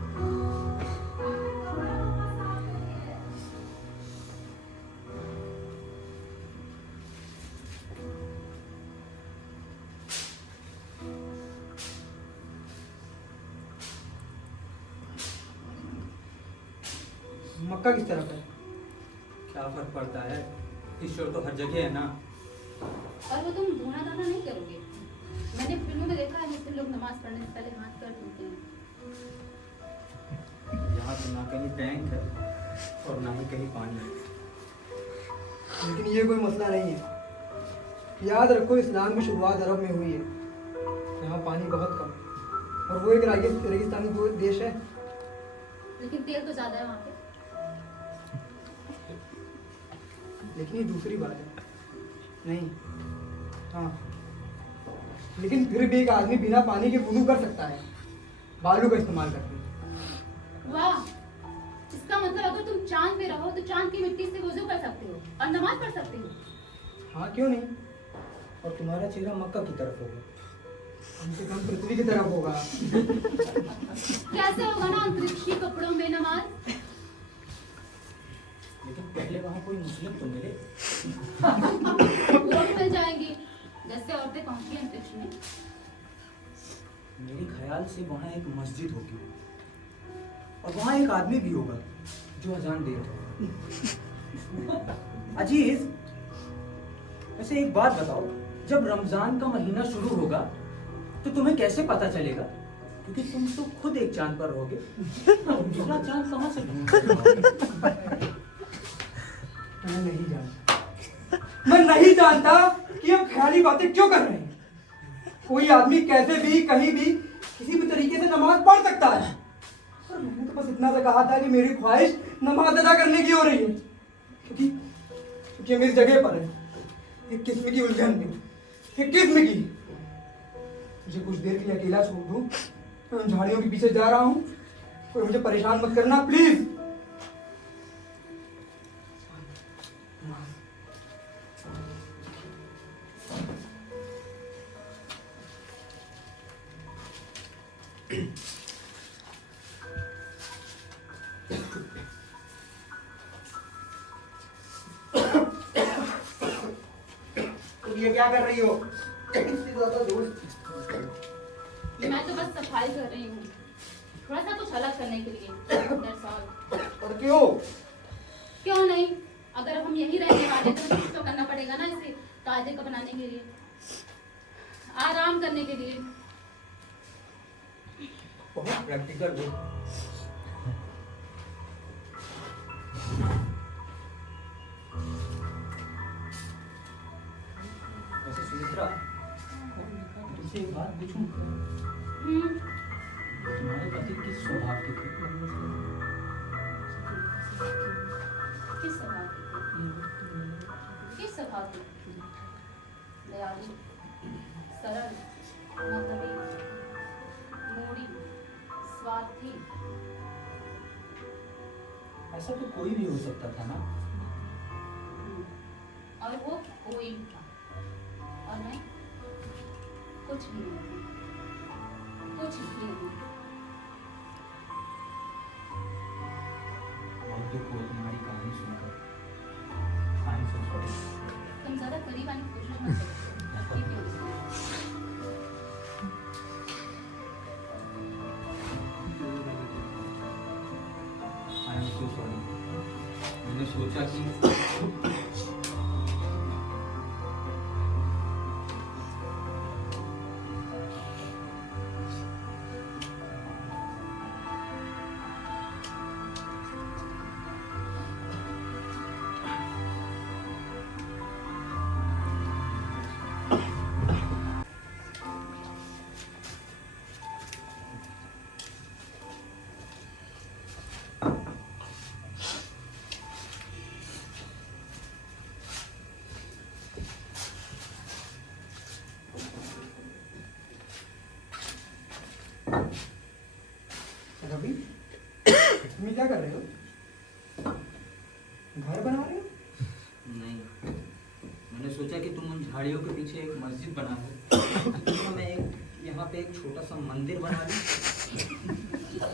मक्का किस तरफ है? क्या फर्क पड़ता है, ईश्वर तो हर जगह है ना। और वो तुम धोना धाना नहीं करोगे। मैंने फिल्मों में देखा है जिससे लोग नमाज पढ़ने से पहले हाथ कर धोते हैं। यहाँ तो ना कहीं बैंक है और ना ही कहीं पानी है। लेकिन ये कोई मसला नहीं है। याद रखो, इस्लाम की शुरुआत अरब में हुई है। यहाँ पानी बहुत कम, और वो एक रेगिस्तानी देश है। लेकिन तेल तो ज्यादा है वहाँ पे। लेकिन ये दूसरी बात है। नहीं, हाँ, लेकिन फिर भी एक आदमी बिना पानी के वुज़ू कर सकता है, बालू का इस्तेमाल करके। वाह, इसका मतलब अगर तुम चांद पे रहो तो चांद की मिट्टी से वुज़ू कर सकते हो और नमाज पढ़ सकते हो। हाँ, क्यों नहीं। और तुम्हारा चेहरा मक्का की तरफ होगा। कम से कम पृथ्वी की तरफ होगा। कैसे होगा ना अंतरिक्षी कपड़ों में नमाज? लेकिन पहले वहां कोई मुस्लिम तो मिले। वो भी मिल जाएंगी जैसे औरतें पहुंची अंतरिक्ष में। मेरे ख्याल से वहां एक मस्जिद होगी और वहां एक आदमी भी होगा जो अजान दे रहा होगा। अजीज, वैसे एक बात बताओ, जब रमजान का महीना शुरू होगा तो तुम्हें कैसे पता चलेगा? क्योंकि तुम तो खुद एक चांद पर रहोगे, दूसरा चांद कहां से ढूंढोगे? मैं नहीं जानता, मैं नहीं जानता कि हम ख्याली बातें क्यों कर रहे हैं। कोई आदमी कैसे भी कहीं भी किसी भी तरीके से नमाज पढ़ सकता है। और मैंने तो बस इतना सा कहा था कि मेरी ख्वाहिश नमाज अदा करने की हो रही है, क्योंकि मेरी जगह पर है एक किस्म की उलझन में, एक किस्म की। मुझे कुछ देर के लिए अकेला छोड़ दूं, मैं उन झाड़ियों के पीछे जा रहा हूं। कोई मुझे परेशान मत करना प्लीज। ये क्या कर रही हो? इससे ज्यादा दूर। मैं तो बस सफाई कर रही हूँ, थोड़ा सा कुछ अलग करने के लिए। That's all। और क्यों? क्यों नहीं? अगर हम यही रहने वाले तो कुछ तो करना पड़ेगा ना इसे कायदे को बनाने के लिए, आराम करने के लिए। बहुत प्रैक्टिकल हो। वैसे सुमित्रा, तुमसे एक बात पूछूं? तुम्हारे पति किस स्वभाव के थे? किस स्वभाव की? किस स्वभाव की? दयालु, सरल, मतलबी, मूढ़ी, स्वार्थी। ऐसा तो कोई भी हो सकता था ना? और वो कोई भी था, और मैं कुछ भी नहीं, कुछ भी नहीं। बहुत दुख हुआ तुम्हारी कहानी सुनकर। I am so sorry. तुम ज्यादा करीब आने की कोशिश मत करो। ठीक है? I am so sorry. मैंने सोचा कि रवि, तुम ये क्या कर रहे हो? घर बना रहे हो? नहीं, मैंने सोचा कि तुम उन झाड़ियों के पीछे एक मस्जिद बना दो, तो मैं एक यहाँ पे एक छोटा सा मंदिर बना लूं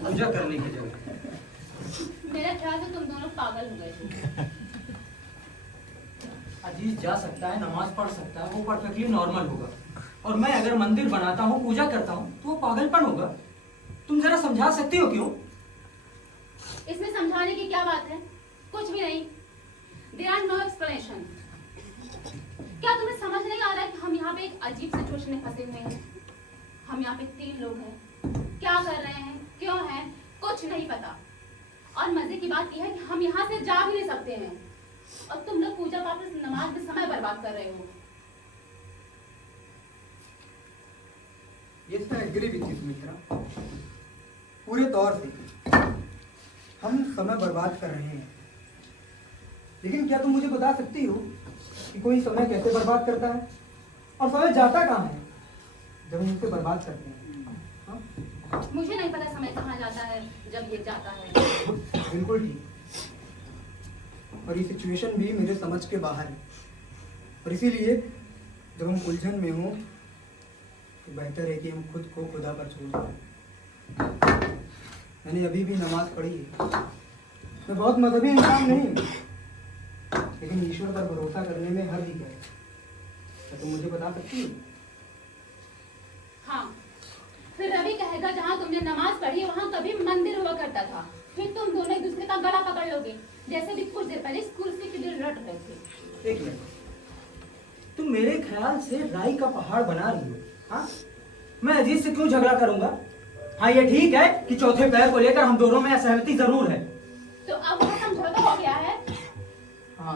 पूजा करने की जगह। मेरा ख्याल है तुम दोनों पागल हो गए हो। अजीज जा सकता है, नमाज पढ़ सकता है, वो परफेक्टली नॉर्मल होगा। और मैं अगर मंदिर बनाता हूँ, पूजा करता हूँ, तो वो पागलपन होगा। तुम जरा समझा सकती हो क्यों? इसमें समझाने की क्या बात है? कुछ भी नहीं। There are no explanation। क्या तुम्हें समझ नहीं आ रहा है कि हम यहाँ पे एक अजीब सिचुएशन में फंसे हुए हैं? हम यहाँ पे 3 लोग हैं, क्या कर रहे हैं, क्यों हैं, कुछ नहीं पता। और मजे की बात यह है कि हम यहाँ से जा भी नहीं सकते हैं, और तुम लोग पूजा पाठ में नमाज में समय बर्बाद कर रहे हो। Yes, I agree with you, Sumitra. पूरे तौर से हम समय बर्बाद कर रहे हैं, लेकिन क्या तुम मुझे बता सकती हो कि कोई समय कैसे बर्बाद करता है और समय जाता कहाँ है जब हम उसे बर्बाद करते हैं? हाँ? मुझे नहीं पता समय कहाँ जाता है जब ये जाता है। बिल्कुल ठीक। और ये सिचुएशन भी मेरे समझ के बाहर है, और इसीलिए जब हम उलझन में हों तो बेहतर है कि हम खुद को खुदा पर छोड़ दें। मैंने अभी भी नमाज पढ़ी है। मैं बहुत मजहबी इंसान नहीं हूँ, लेकिन ईश्वर पर भरोसा करने में हर ही है। क्या तुम मुझे बता सकती हो? हाँ, फिर रवि कहेगा जहाँ तुमने नमाज पढ़ी है वहाँ कभी मंदिर हुआ करता था। फिर तुम दोनों एक दूसरे का गला पकड़ लोगे, जैसे भी कुछ देर पहले इस कुर्सी के लिए लड़ रहे थे। एक मिनट, तुम मेरे ख्याल से राई का पहाड़ बना रही हो। हाँ, मैं अजीत से क्यों झगड़ा करूंगा? हाँ, ये ठीक है कि चौथे पैर को लेकर हम दोनों में असहमति जरूर है। तो अब वहाँ समझौता हो गया है। हाँ,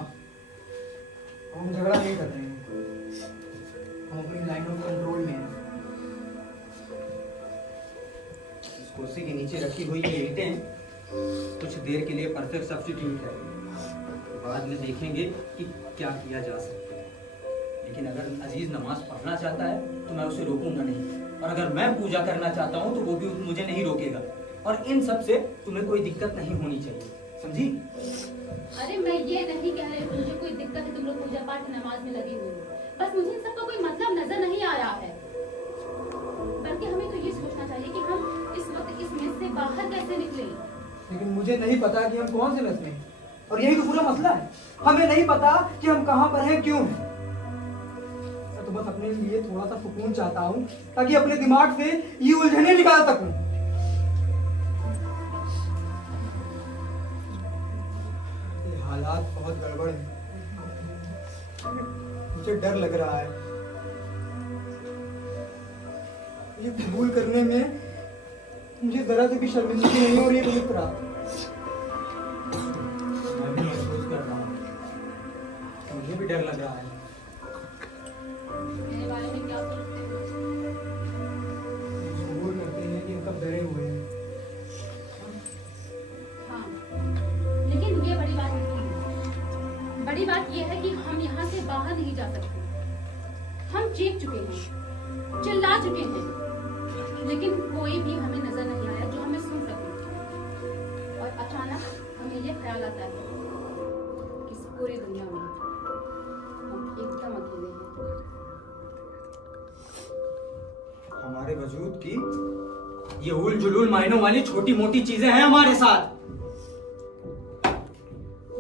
हम झगड़ा नहीं कर रहे हैं, हम अपनी लाइन ऑफ कंट्रोल में हैं। इस कुर्सी के नीचे रखी हुई ये ईंटें कुछ देर के लिए परफेक्ट सब्स्टिट्यूट है। बाद में देखेंगे कि क्या किया जा सकता है। लेकिन अगर अजीज नमाज पढ़ना चाहता है तो मैं उसे रोकूंगा नहीं, और अगर मैं पूजा करना चाहता हूँ तो वो भी मुझे नहीं रोकेगा। और इन सब से तुम्हें कोई दिक्कत नहीं होनी चाहिए, समझी? अरे मैं ये नहीं कह रही मुझे कोई दिक्कत है, तुम लोग पूजा पाठ नमाज में लगे हुए हो, बस मुझे इन सबका कोई मतलब नजर नहीं आ रहा है। बल्कि हमें तो ये सोचना चाहिए कि हम इस वक्त इस मेस से बाहर कैसे निकले। लेकिन मुझे नहीं पता कि हम कौन से नस्ल में हैं, और यही तो पूरा मसला है। हमें नहीं पता कि हम कहाँ पर हैं, क्यों हैं। मैं तो बस अपने लिए थोड़ा सा सुकून चाहता हूँ ताकि अपने दिमाग से ये उलझने निकाल सकूं। ये हालात बहुत गड़बड़ हैं। मुझे डर लग रहा है। ये कबूल करने में मुझे जरा से भी शर्मिंदगी नहीं हो रही है पवित्रा। मैं भी महसूस कर रहा हूँ, मुझे भी डर लग रहा है। मेरे बारे में क्या सोचते हो? शूर करते हैं कि हम कब डरे हुए हैं। हाँ, लेकिन ये बड़ी बात नहीं है। बड़ी बात ये है कि हम यहाँ से बाहर नहीं जा सकते। हम चीख चुके हैं, चिल्ला चुके हैं, लेकिन कोई भी हमें नजर नहीं आया जो हमें सुन सके। और अचानक हमें ये ख्याल आता है कि इस पूरी दुनिया में हम एकदम अकेले हैं। हमारे वजूद की ये उल जुलूल मायनों वाली छोटी मोटी चीजें हैं हमारे साथ।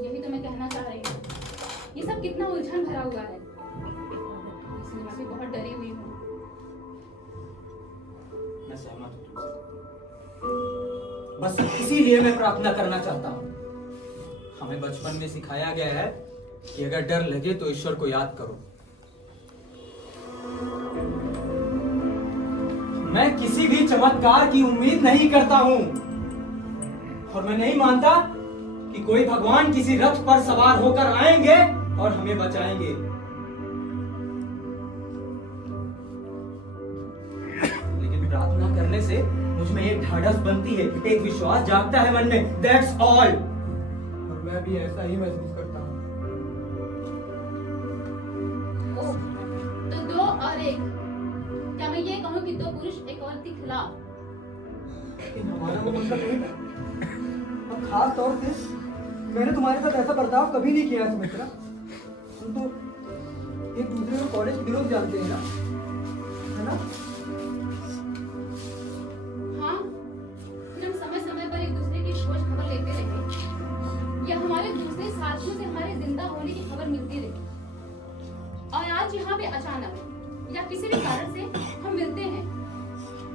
यही तो मैं कहना चाह रही हूँ। ये सब कितना उलझन भरा हुआ है, इसलिए मैं भी बहुत डरी हुई हूँ। मैं सहमत हूँ तुमसे। बस इसीलिए मैं प्रार्थना करना चाहता हूँ। हमें बचपन में सिखाया गया है कि अगर डर लगे तो ईश्वर को याद करो। मैं किसी भी चमत्कार की उम्मीद नहीं करता हूं, और मैं नहीं मानता कि कोई भगवान किसी रथ पर सवार होकर आएंगे और हमें बचाएंगे। लेकिन प्रार्थना करने से मुझ में एक ढाढ़स बनती है, एक विश्वास जागता है मन में। That's all. और मैं भी ऐसा ही महसूस करता हूँ। ओह, तो दो और एक। क्या मैं ये कहूँ कि दो पुरुष एक औरत के खिलाफ? लेकिन हमारा वो मतलब नहीं था। और खास तौर से मैंने तुम्हारे साथ ऐसा बर्ताव कभी नहीं किया है सुमित्रा। तुम तो एक दूसरे को कॉलेज के दिनों से जानते हैं ना, है ना? हाँ, हम समय समय पर एक दूसरे की खोज खबर लेते रहे, या हमारे दूसरे साथियों से हमारे जिंदा होने की खबर मिलती रही। और आज यहाँ पे अचानक या किसी भी कारण से हम मिलते हैं,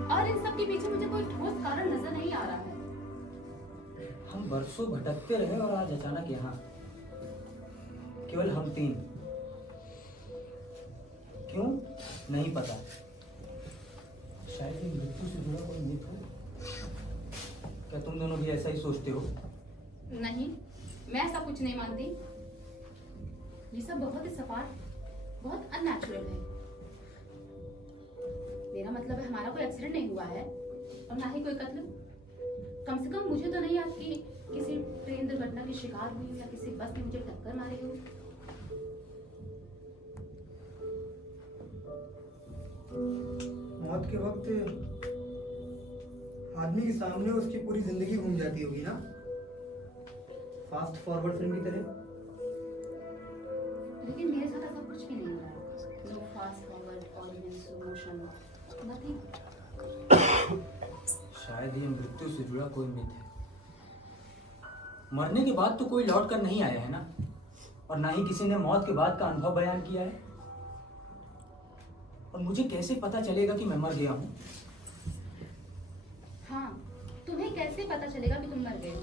और इन सब के पीछे मुझे कोई ठोस कारण नजर नहीं आ रहा है। हम बरसों भटकते रहे और आज अचानक यहाँ केवल हम तीन। क्यों नहीं पता, शायद ये मृत्यु से जुड़ा कोई मिथ हो। क्या तुम दोनों भी ऐसा ही सोचते हो? नहीं, मैं ऐसा कुछ नहीं मानती। ये सब बहुत ही सपाट, बहुत अननेचुरल है। मेरा मतलब है हमारा कोई एक्सीडेंट नहीं हुआ है, और ना ही कोई कत्ल। कम से कम मुझे तो नहीं याद कि किसी ट्रेन दुर्घटना की शिकार हुई या किसी बस ने मुझे टक्कर मारी हो। मौत के वक्त आदमी के सामने उसकी पूरी जिंदगी घूम जाती होगी ना, फास्ट फॉरवर्ड फिल्म की तरह। लेकिन मेरे साथ ऐसा कुछ भी नहीं हुआ। नो फास्ट फॉरवर्ड और इन स्लो मोशन। सुना थी। शायद ये मृत्यु से जुड़ा कोई मिथ है। मरने के बाद तो कोई लौट कर नहीं आया है ना, और ना ही किसी ने मौत के बाद का अनुभव बयान किया है। और मुझे कैसे पता चलेगा कि मैं मर गया हूँ? हाँ, तुम्हें कैसे पता चलेगा कि तुम मर गए हो?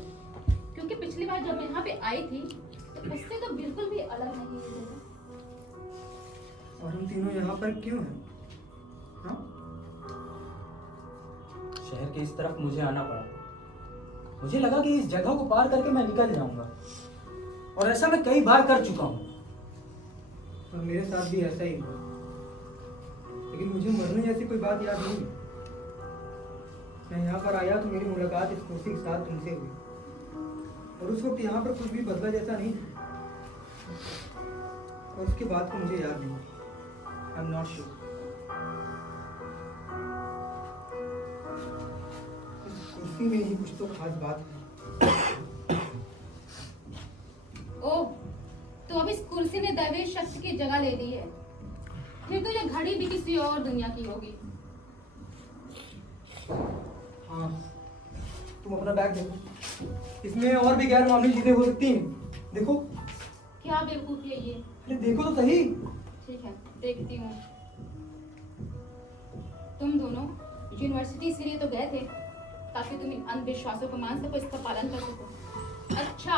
क्योंकि पिछली बार जब मैं यहाँ पे आई थी तो उससे तो बिल्कुल भी अलग नहीं है ये जगह। और हम तीनों यहाँ पर क्यों हैं? हाँ? शहर के इस तरफ मुझे आना पड़ा। मुझे लगा कि इस जगह को पार करके मैं निकल जाऊंगा, और ऐसा मैं कई बार कर चुका हूँ। और मेरे साथ भी ऐसा ही हुआ, लेकिन मुझे मरने जैसी कोई बात याद नहीं। मैं यहाँ पर आया तो मेरी मुलाकात इस कुर्सी के साथ तुमसे हुई, और उस वक्त यहाँ पर कुछ भी बदला जैसा नहीं था। और उसके बाद को मुझे याद नहीं। I am not sure. कुर्सी में ही कुछ तो खास बात है। ओह, तो अब इस कुर्सी ने दैवीय शक्ति की जगह ले ली है। फिर तो ये घड़ी भी किसी और दुनिया की होगी। हाँ, तुम अपना बैग देखो, इसमें और भी गैर मामूली चीजें हो सकती हैं। देखो, क्या बेवकूफी है ये। अरे देखो तो सही। ठीक है, देखती हूँ। तुम दोनों यूनिवर्सिटी इसलिए तो गए थे ताकि तुम इन अंधविश्वासों को मान सको, इसका पालन कर सको। अच्छा,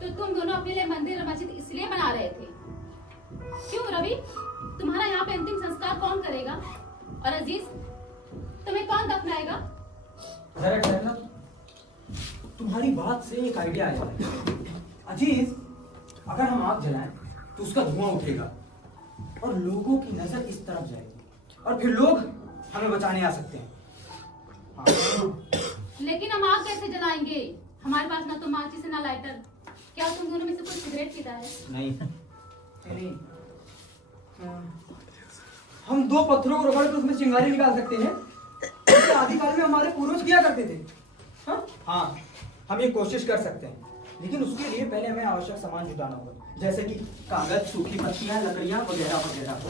तो तुम दोनों अपने लिए मंदिर और मस्जिद इसलिए बना रहे थे। क्यों रवि, तुम्हारा यहाँ पे अंतिम संस्कार कौन करेगा? और अजीज, तुम्हें कौन दफनाएगा? जरा ठहरना, तुम्हारी बात से एक आइडिया आया है। अजीज, अगर हम आग जलाएं तो उसका धुआं उठेगा और लोगों की नजर इस तरफ जाएगी, और फिर लोग हमें बचाने आ सकते हैं। हाँ। लेकिन हम आग कैसे जलाएंगे? हमारे पास ना तो माचिस है ना लाइटर। क्या तुम दोनों में से कोई सिगरेट पीता है? नहीं। नहीं। हम दो पत्थरों को रगड़ कर उसमें चिंगारी निकाल सकते हैं। जैसे आदिकाल में हमारे पूर्वज किया करते थे। हाँ, हम ये कोशिश कर सकते हैं, लेकिन उसके लिए पहले हमें आवश्यक सामान जुटाना होगा, जैसे कि कागज, सूखी पत्तियां, लकड़ियां वगैरह वगैरह।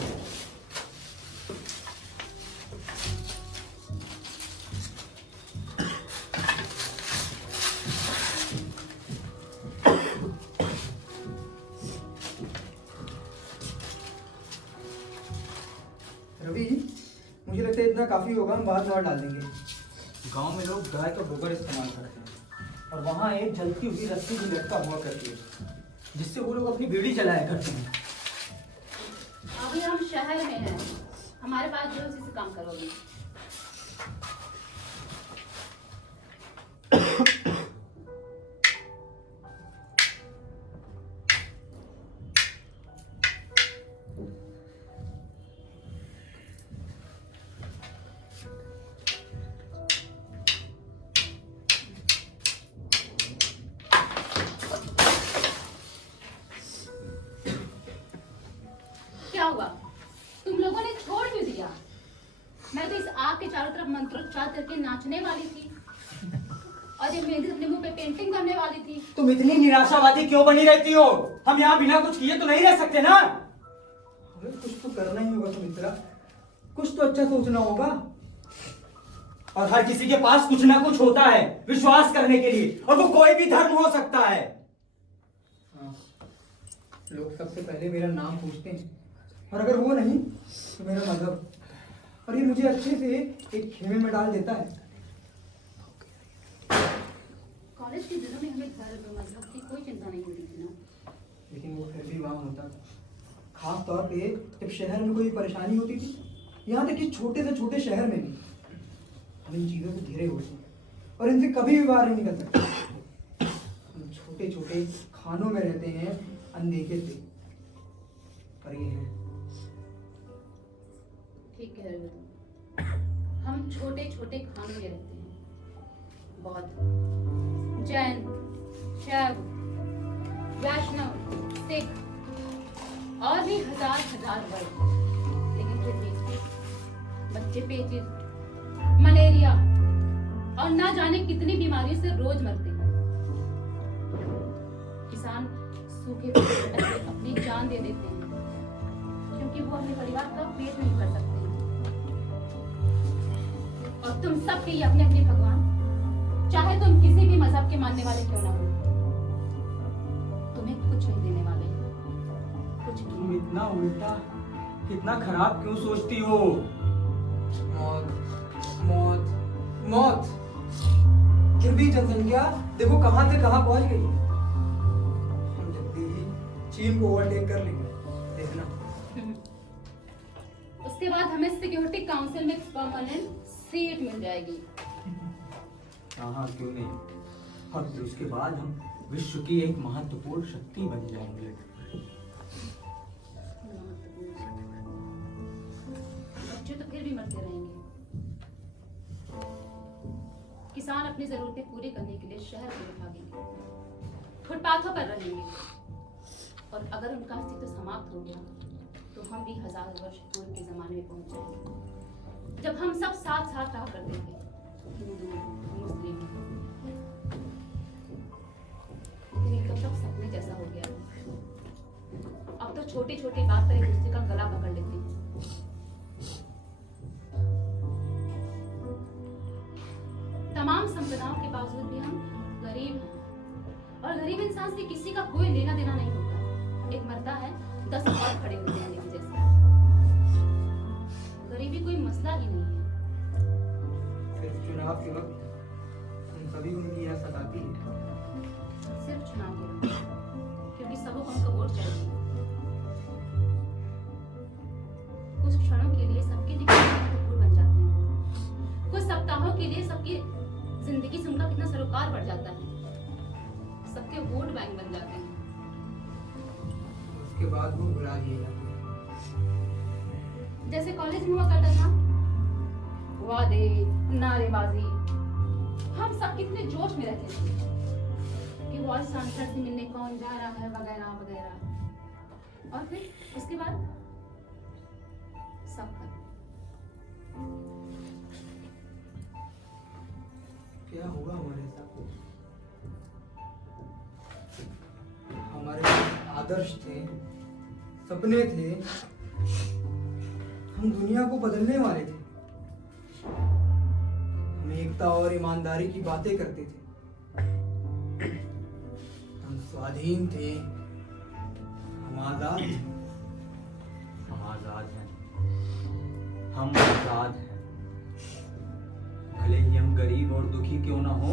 रवि, मुझे लगता है इतना काफी होगा, हम बाद में और डाल देंगे। गांव में लोग गाय का गोबर इस्तेमाल करते हैं, और वहाँ एक जलती हुई रस्सी भी लटका हुआ करती है, जिससे वो लोग अपनी बीड़ी जलाया करते हैं। अभी हम शहर में हैं, हमारे पास जो उसी से काम करोगे। क्या हुआ? तुम लोगों ने छोड़ क्यों दिया? मैं तो इस आग के चारों तरफ मंत्रोच्चार करके नाचने वाली थी, और ये मेहंदी अपने मुंह पे पेंटिंग करने वाली थी। तुम इतनी निराशावादी क्यों बनी रहती हो? हम यहाँ बिना कुछ किए तो नहीं रह सकते ना। अरे कुछ तो करना ही होगा सुमित्रा, कुछ तो अच्छा सोचना होगा। और हर किसी के पास कुछ ना कुछ होता है विश्वास करने के लिए, और वो कोई भी धर्म हो सकता है। हाँ, लोग सबसे पहले मेरा नाम पूछते हैं, और अगर वो नहीं तो मेरा मजहब, और ये मुझे अच्छे से एक खेमे में डाल देता है। कॉलेज के दिनों में हमें धर्म मजहब की कोई चिंता नहीं होती थी ना। लेकिन वो फिर भी वहाँ होता था, खास तौर पे जब शहर में कोई परेशानी होती थी। यहाँ तक कि छोटे से छोटे शहर में भी हम इन चीज़ों से घिरे हुए हैं, और इनसे कभी भी बाहर नहीं निकल सकते। हम छोटे छोटे खानों में रहते हैं अनदेखे से, पर ये है। ठीक कह रहे हो तुम। हम छोटे छोटे खानों में रहते हैं। बौद्ध, जैन, शैव, वैष्णव, सिख और भी हजार हजार वर्ग, लेकिन फिर भी बच्चे पेचिश, मलेरिया और ना जाने कितनी बीमारियों से रोज मरते हैं। किसान सूखे पे अपनी जान दे देते हैं क्योंकि वो अपने परिवार का पेट नहीं भर सकते हैं। और तुम सब के लिए अपने अपने भगवान, चाहे तुम किसी भी मजहब के मानने वाले क्यों ना हो, तुम्हें कुछ नहीं देने वाले, कुछ तुम नहीं। इतना उल्टा, इतना खराब क्यों सोचती हो? मौत, मौत, मौत। फिर भी जनसंख्या देखो कहां से कहां पहुंच गई। हम जल्दी ही चीन को ओवरटेक कर लेंगे, देखना। उसके बाद हमें सिक्योरिटी काउंसिल में परमानेंट सीट मिल जाएगी। हाँ, क्यों नहीं। और फिर उसके बाद हम विश्व की एक महत्वपूर्ण शक्ति बन जाएंगे। बच्चे तो फिर भी मरते रहेंगे। किसान अपनी जरूरतें पूरी करने के लिए शहर में भागेंगे, फुटपाथों पर रहेंगे, और अगर उनका अस्तित्व समाप्त हो गया तो हम भी हजारों वर्ष पूर्व के जमाने में पहुंच जाएंगे, जब हम सब साथ साथ रहा करते थे, हिंदू मुस्लिम। लेकिन ये तो सब सपने जैसा हो गया है। अब तो छोटी छोटी बात पर एक दूसरे का गला पकड़ लेते हैं। तमाम संपदाओं के बावजूद भी हम गरीब हैं, और गरीब इंसान से किसी का कोई लेना देना नहीं होता। एक मरता है 10 और खड़े होते हैं लेकिन जैसे। गरीबी कोई मसला ही नहीं है। सिर्फ चुनाव के वक्त हम सभी को उंगलियां सताती है। सिर्फ चुनाव के वक्त, क्योंकि सबको हमको वोट चाहिए। कुछ क्षणों के लिए सबके लिए कितने महत्वपूर्ण बन जाते हैं। कुछ सप्ताहों के लिए सबकी जिंदगी से उनका कितना सरोकार बढ़ जाता है। सबके वोट बैंक बन जाते हैं। उसके बाद वो भुला दिए जाते हैं। जैसे कॉलेज में हुआ करता था, वादे, नारेबाजी, हम सब कितने जोश में रहते थे कि वो आज सांसद से मिलने कौन जा रहा है, वगैरह वगैरह। और फिर उसके बाद सब खत्म। क्या हुआ हमारे साथ? हमारे कुछ आदर्श थे, सपने थे, हम दुनिया को बदलने वाले थे। हम एकता और ईमानदारी की बातें करते थे। हम स्वाधीन थे, हम आजाद थे। हम आजाद हैं, हम आजाद हैं। भले ही हम गरीब और दुखी क्यों ना हो,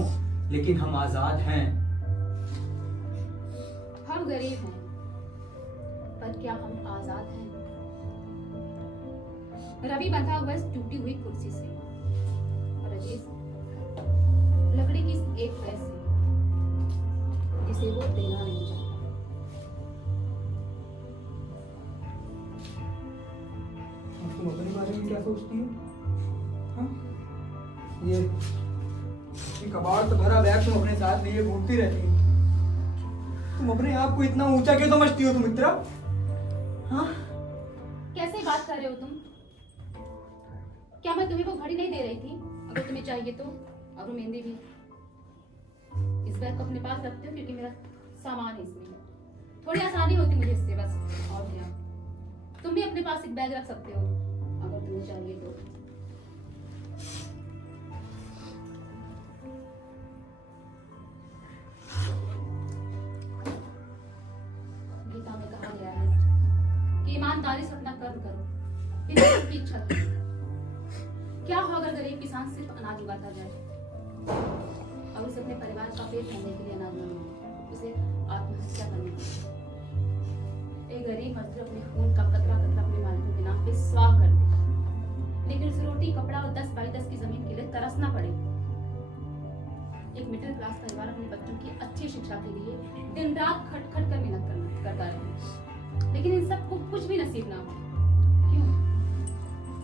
लेकिन हम आजाद हैं। हम गरीब हैं, पर क्या हम आजाद हैं? रवि बंधा हुआ इस टूटी हुई कुर्सी से, और अजीज लकड़ी की इस एक फैस से, जिसे वो देना नहीं चाहता। तुम अपने बारे में क्या सोचती हो? हाँ? ये कबाड़ तो भरा बैग तुम अपने साथ लिए घूमती रहती हो। तुम अपने आप को इतना ऊंचा क्यों समझती हो तुम मित्रा? हाँ? कैसे बात कर रहे हो तुम? क्या मैं तुम्हें वो घड़ी नहीं दे रही थी? अगर तुम्हें चाहिए तो, और वो मेहंदी भी। इस बैग को अपने पास रखते हो क्योंकि मेरा सामान है इसमें। थोड़ी आसानी होती मुझे इससे, बस और क्या। तुम भी अपने पास एक बैग रख सकते हो अगर तुम्हें चाहिए तो। गीता में कहा गया है कि ईमानदारी से अपना कर्म करो, बिना किसी इच्छा के। क्या हो अगर गरीब किसान सिर्फ अनाज उगाता जाए और उसे अपने परिवार का पेट भरने के लिए अनाज न मिले, उसे आत्महत्या करनी पड़े। एक गरीब मजदूर अपने खून का कतरा कतरा अपने मालिकों के नाम पे स्वाह कर दे, लेकिन उसे रोटी, कपड़ा और 10 बाई 10 की जमीन के लिए तरसना पड़े। एक मिडिल क्लास परिवार अपने बच्चों की अच्छी शिक्षा के लिए दिन रात खट खट कर मेहनत करता रहे, लेकिन इन सबको कुछ भी नसीब ना हो। क्यों?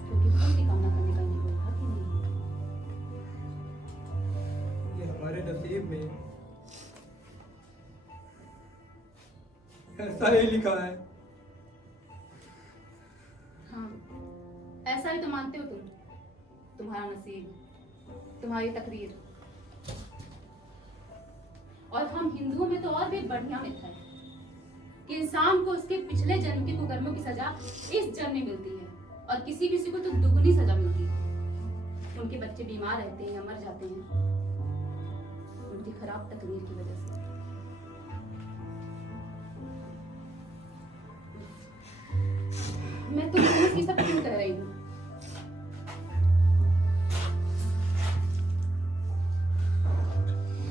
क्योंकि खून की कामना करने का इन्हें कोई हक ही नहीं है। ये हमारे नसीब में ऐसा ही लिखा है। हाँ, ऐसा ही तो मानते हो तुम। तुम्हारा नसीब, तुम्हारी तकदीर। और हम हिंदुओं में तो और भी बढ़िया मिथ है कि इंसान को उसके पिछले जन्म के कुकर्मों की सजा इस जन्म में मिलती है, और किसी किसी को तो दुगनी सजा मिलती है। उनके बच्चे बीमार रहते हैं या मर जाते हैं उनकी खराब तकदीर की वजह से। मैं तुम्हें ये सब क्यों कर रही हूँ?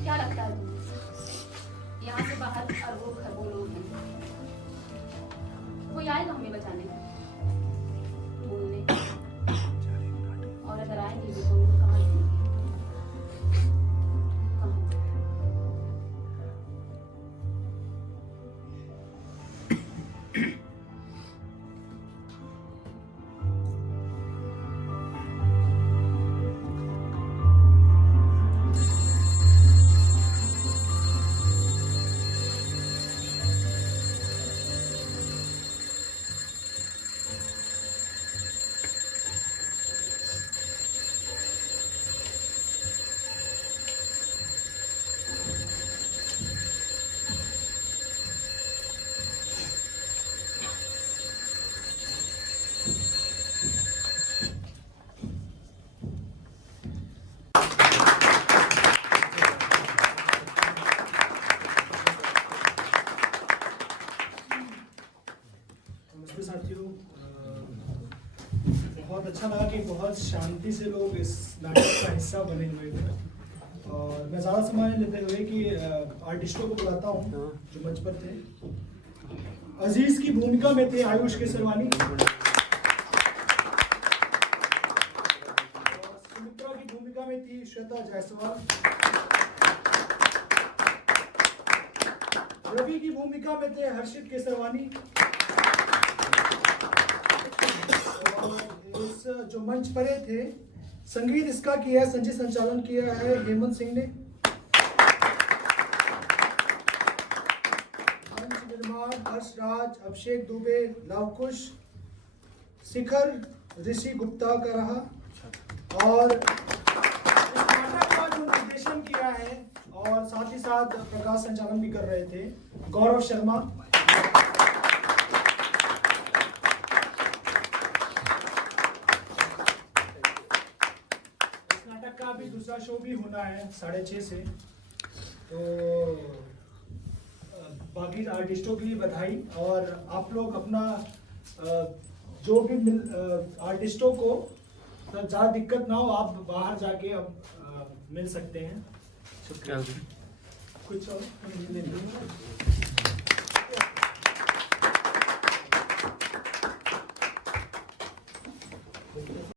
क्या लगता है तुम्हें? यहाँ से बाहर अरबों खरबों लोग हैं, कोई आएगा हमें बचाने ढूंढने, और अगर आएंगे भी तो उनको कहाँ ढूंढेंगे? कहाँ? नमस्ते साथियों, बहुत अच्छा लगा कि बहुत शांति से लोग इस नाटक का हिस्सा बने हुए थे। और मैं ज़्यादा समय नहीं लेते हुए कि आर्टिस्टों को बुलाता हूँ जो मंच पर थे। अजीज की भूमिका में थे आयुष केसरवानी, और सुमित्रा की भूमिका में थी श्वेता जायसवाल, रवि की भूमिका में थे हर्षित केसरवानी, और इस जो मंच परे थे संगीत इसका किया है, संगीत संचालन किया है हेमंत सिंह ने, मंच निर्माण हर्षराज, अभिषेक दुबे, लवकुश, शिखर ऋषि गुप्ता का रहा, और इस नाटक का जो निर्देशन किया है और साथ ही साथ प्रकाश संचालन भी कर रहे थे गौरव शर्मा। का भी दूसरा शो भी होना है 6:30 से, तो बाकी आर्टिस्टों के लिए बधाई। और आप लोग अपना जो भी आर्टिस्टों को ज़्यादा दिक्कत ना हो, आप बाहर जाके अब मिल सकते हैं। शुक्रिया। कुछ और